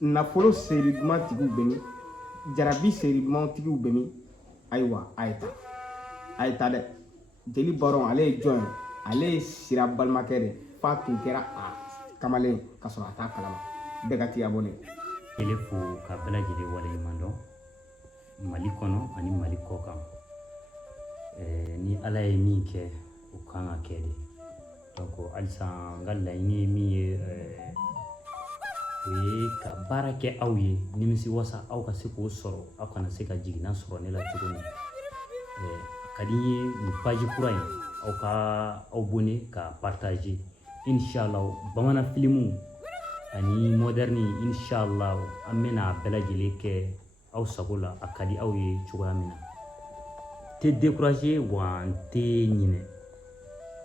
nafolo seri duman tigiw bɛ min jarabi seri duman tigiw bɛ min ayiwa a ye ta dɛ Jeli Baron ale ye jɔn ye ale ye sira balimakɛ de fa tun kɛra a kamalen ka sɔrɔ a t'a kalama bɛɛ ka ti abonné ele fo ka bɛɛ lajɛlen waleɲuman dɔn Mali kɔnɔ ani Mali kɔ kan ni ala ye min kɛ o kan ka kɛ de donc halisa n ka laɲini ye min ye o ye ka baara kɛ aw ye nimisi wasa aw ka se k'o sɔrɔ aw kana se ka jiginna sɔrɔ ne la cogo min a ka di n ye nin page kura in aw ka aw bone ka partager inshallah bamanan filimu ani moderni inshallah an bɛna bɛɛ lajɛlen kɛ aw sago la a ka di aw ye cogoya min na tɛ décourager wa n tɛ ɲinɛ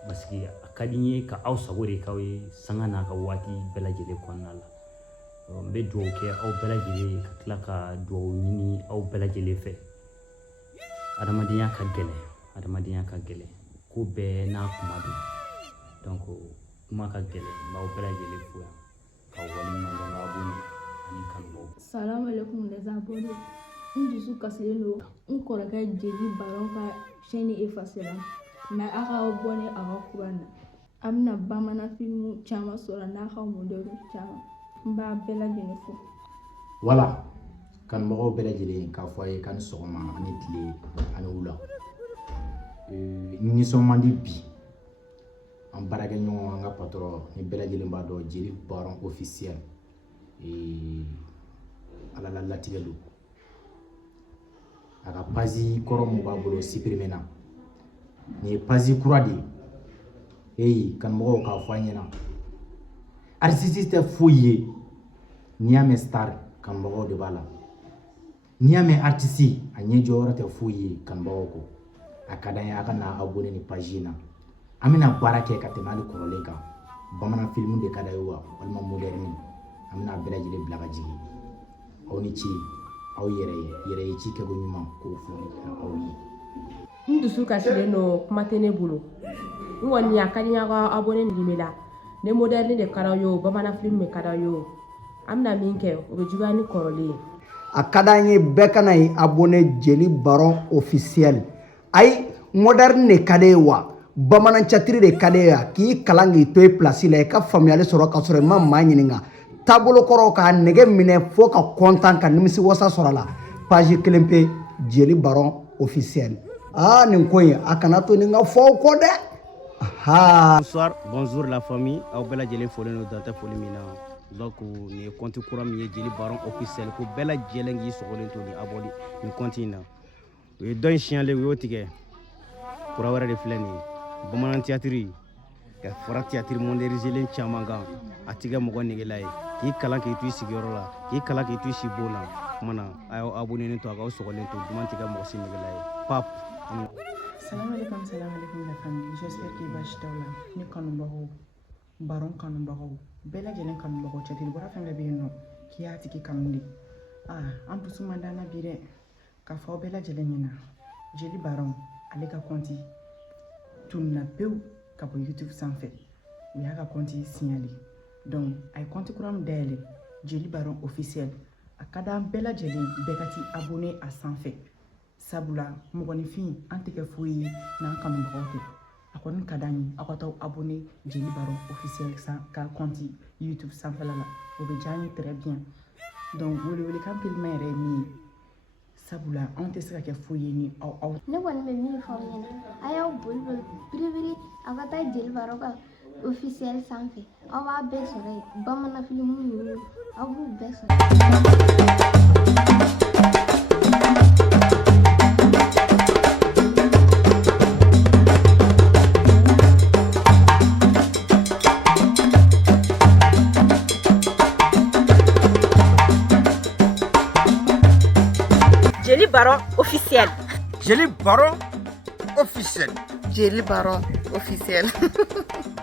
parce que a ka di n ye ka aw sago de k'aw ye sanga n'a ka waati bɛɛ lajɛlen kɔnɔna la n bɛ dugawu kɛ aw bɛɛ lajɛlen ka tila ka dugawu ɲini aw bɛɛ lajɛlen fɛ adamadenya ka gɛlɛn ko bɛɛ n'a kuma don donc kuma ka gɛlɛn n b'aw bɛɛ lajɛlen fo yan ka waleɲuman dɔn ka abonné ani kanubaw. Salam alaikum les abonnés. N dusu kasilen don n kɔrɔkɛ Jeli Baron ka chaîne effacera mais a ka abonné a ka kuran na a bɛna bamanan filimu caman sɔrɔ n'a ka modèle caman n b'a bɛɛ lajɛlen fo. Voilà kanubagaw bɛɛ lajɛlen k'a fɔ a ye k'a ni sɔgɔma ani tile ani wula nisɔn man di bi an baarakɛ ɲɔgɔn an ka patron ni bɛɛ lajɛlen b'a dɔn Jeli Baron officiel ala la latigɛ don a ka page kɔrɔ mun b'a bolo supprimé na nin ye page kura de ye kanubagaw k'a fɔ an ɲɛna artiste tɛ foyi ye n'i y'a mɛn star kanubagaw de b'a la n'i y'a mɛn artiste a ɲɛ jɔyɔrɔ tɛ foyi ye kanubagaw kɔ a ka d'an ye a ka na abonné ni page in na an bɛna baara kɛ ka tɛmɛ hali kɔrɔlen kan bamanan filimu de ka d'a ye wa walima moderni an bɛna bɛɛ lajɛlen bila ka jigin aw ni ce aw yɛrɛ ye ci kɛko ɲuman k'o foli aw ye. N dusu kasilen don kuma tɛ ne bolo n kɔni a ka di n ye aw ka abonné nin la ni moderni de ka d'aw ye o bamanan filimu de ka d'aw ye o an bɛna min kɛ o bɛ juguya ni kɔrɔlen ye. A ka d'an ye bɛɛ kana ye abonné Jeli Baron officiel ayi moderne de ka d'e ye wa bamanan catiri de ka d'e ye k'i kalan k'i to i place la i ka faamuyali sɔrɔ ka sɔrɔ i ma maa ɲininka taabolo kɔrɔ k'a nɛgɛ minɛ fo ka content ka nimisi wasa sɔrɔ a la page kelen pe Jeli Baron officiel nin ko in a kana to nin ka fɔ aw kɔ dɛ. Bonsoir, bonjour la famille aw bɛɛ lajɛlen folen don dan tɛ foli min na donc nin ye compte kura min ye Jeli Baron officiel ko bɛɛ lajɛlen k'i sɔgɔlen to ni abonné nin compte in na o ye dɔ in siɲɛlen u y'o tigɛ kura wɛrɛ de filɛ nin ye bamanan théâtre ka fara théâtre moderniselen caman kan a tigɛ mɔgɔ negela ye k'i kalan k'i to i sigiyɔrɔ la k'i kalan k'i to i si bon na kuma na a y'aw abonné to a k'aw sɔgɔlen to duman tigɛ mɔgɔ si negela ye pap. Salam alaikum la famille. J'espère que basi t'aw la ni kanubagaw Baron kanubagaw bɛɛ lajɛlen kanubagaw cɛtiri bɔra fɛn bɛɛ bɛ yen nɔ k'i y'a tigi kanu de an dusu man d'an na bi dɛ k'a fɔ aw bɛɛ lajɛlen ɲɛna Jeli Baron ale ka compte tununna pewu ka bɔ YouTube sanfɛ u y'a ka compte signalé donc a ye compte kura min dayɛlɛ Jeli Baron officiel a ka d'an bɛɛ lajɛlen bɛɛ ka ti abonné a sanfɛ sabula mɔgɔninfin an tɛ kɛ foyi ye n'an kanubagaw tɛ a kɔni ka d'an ye aw ka taa abonné Jeli Baron officiel ka compte YouTube sanfɛla la o bɛ diya an ye très bien donc welewelekan pelima yɛrɛ ye min ye sabula anw tɛ se ka kɛ foyi ye ni aw. Ne kɔni bɛ min fɔ aw ɲɛna a y'aw boli biribiri aw ka taa Jeli Baron ka officiel sanfɛ aw b'a bɛɛ sɔrɔ yen bamanan filimu ninnu aw b'u bɛɛ sɔrɔ. Baron officiel. Jeli Baron officiel. Jeli Baron officiel.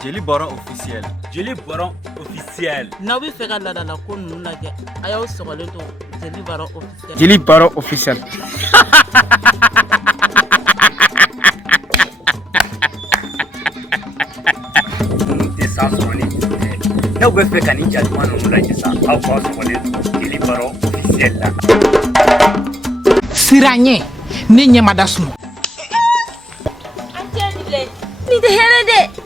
Jeli Baron officiel. Jeli Baron officiel. N'aw bɛ fɛ ka ladala ko ninnu lajɛ a y'aw sɔgɔlen to Jeli Baron officiel. Jeli Baron officiel. N'aw bɛ fɛ ka nin jatuma ninnu lajɛ sa aw k'aw sɔgɔlen to Jeli Baron officiel la. Siran ɲɛ ne ɲɛ ma da sunɔgɔ. Nin tɛ hɛrɛ dɛ.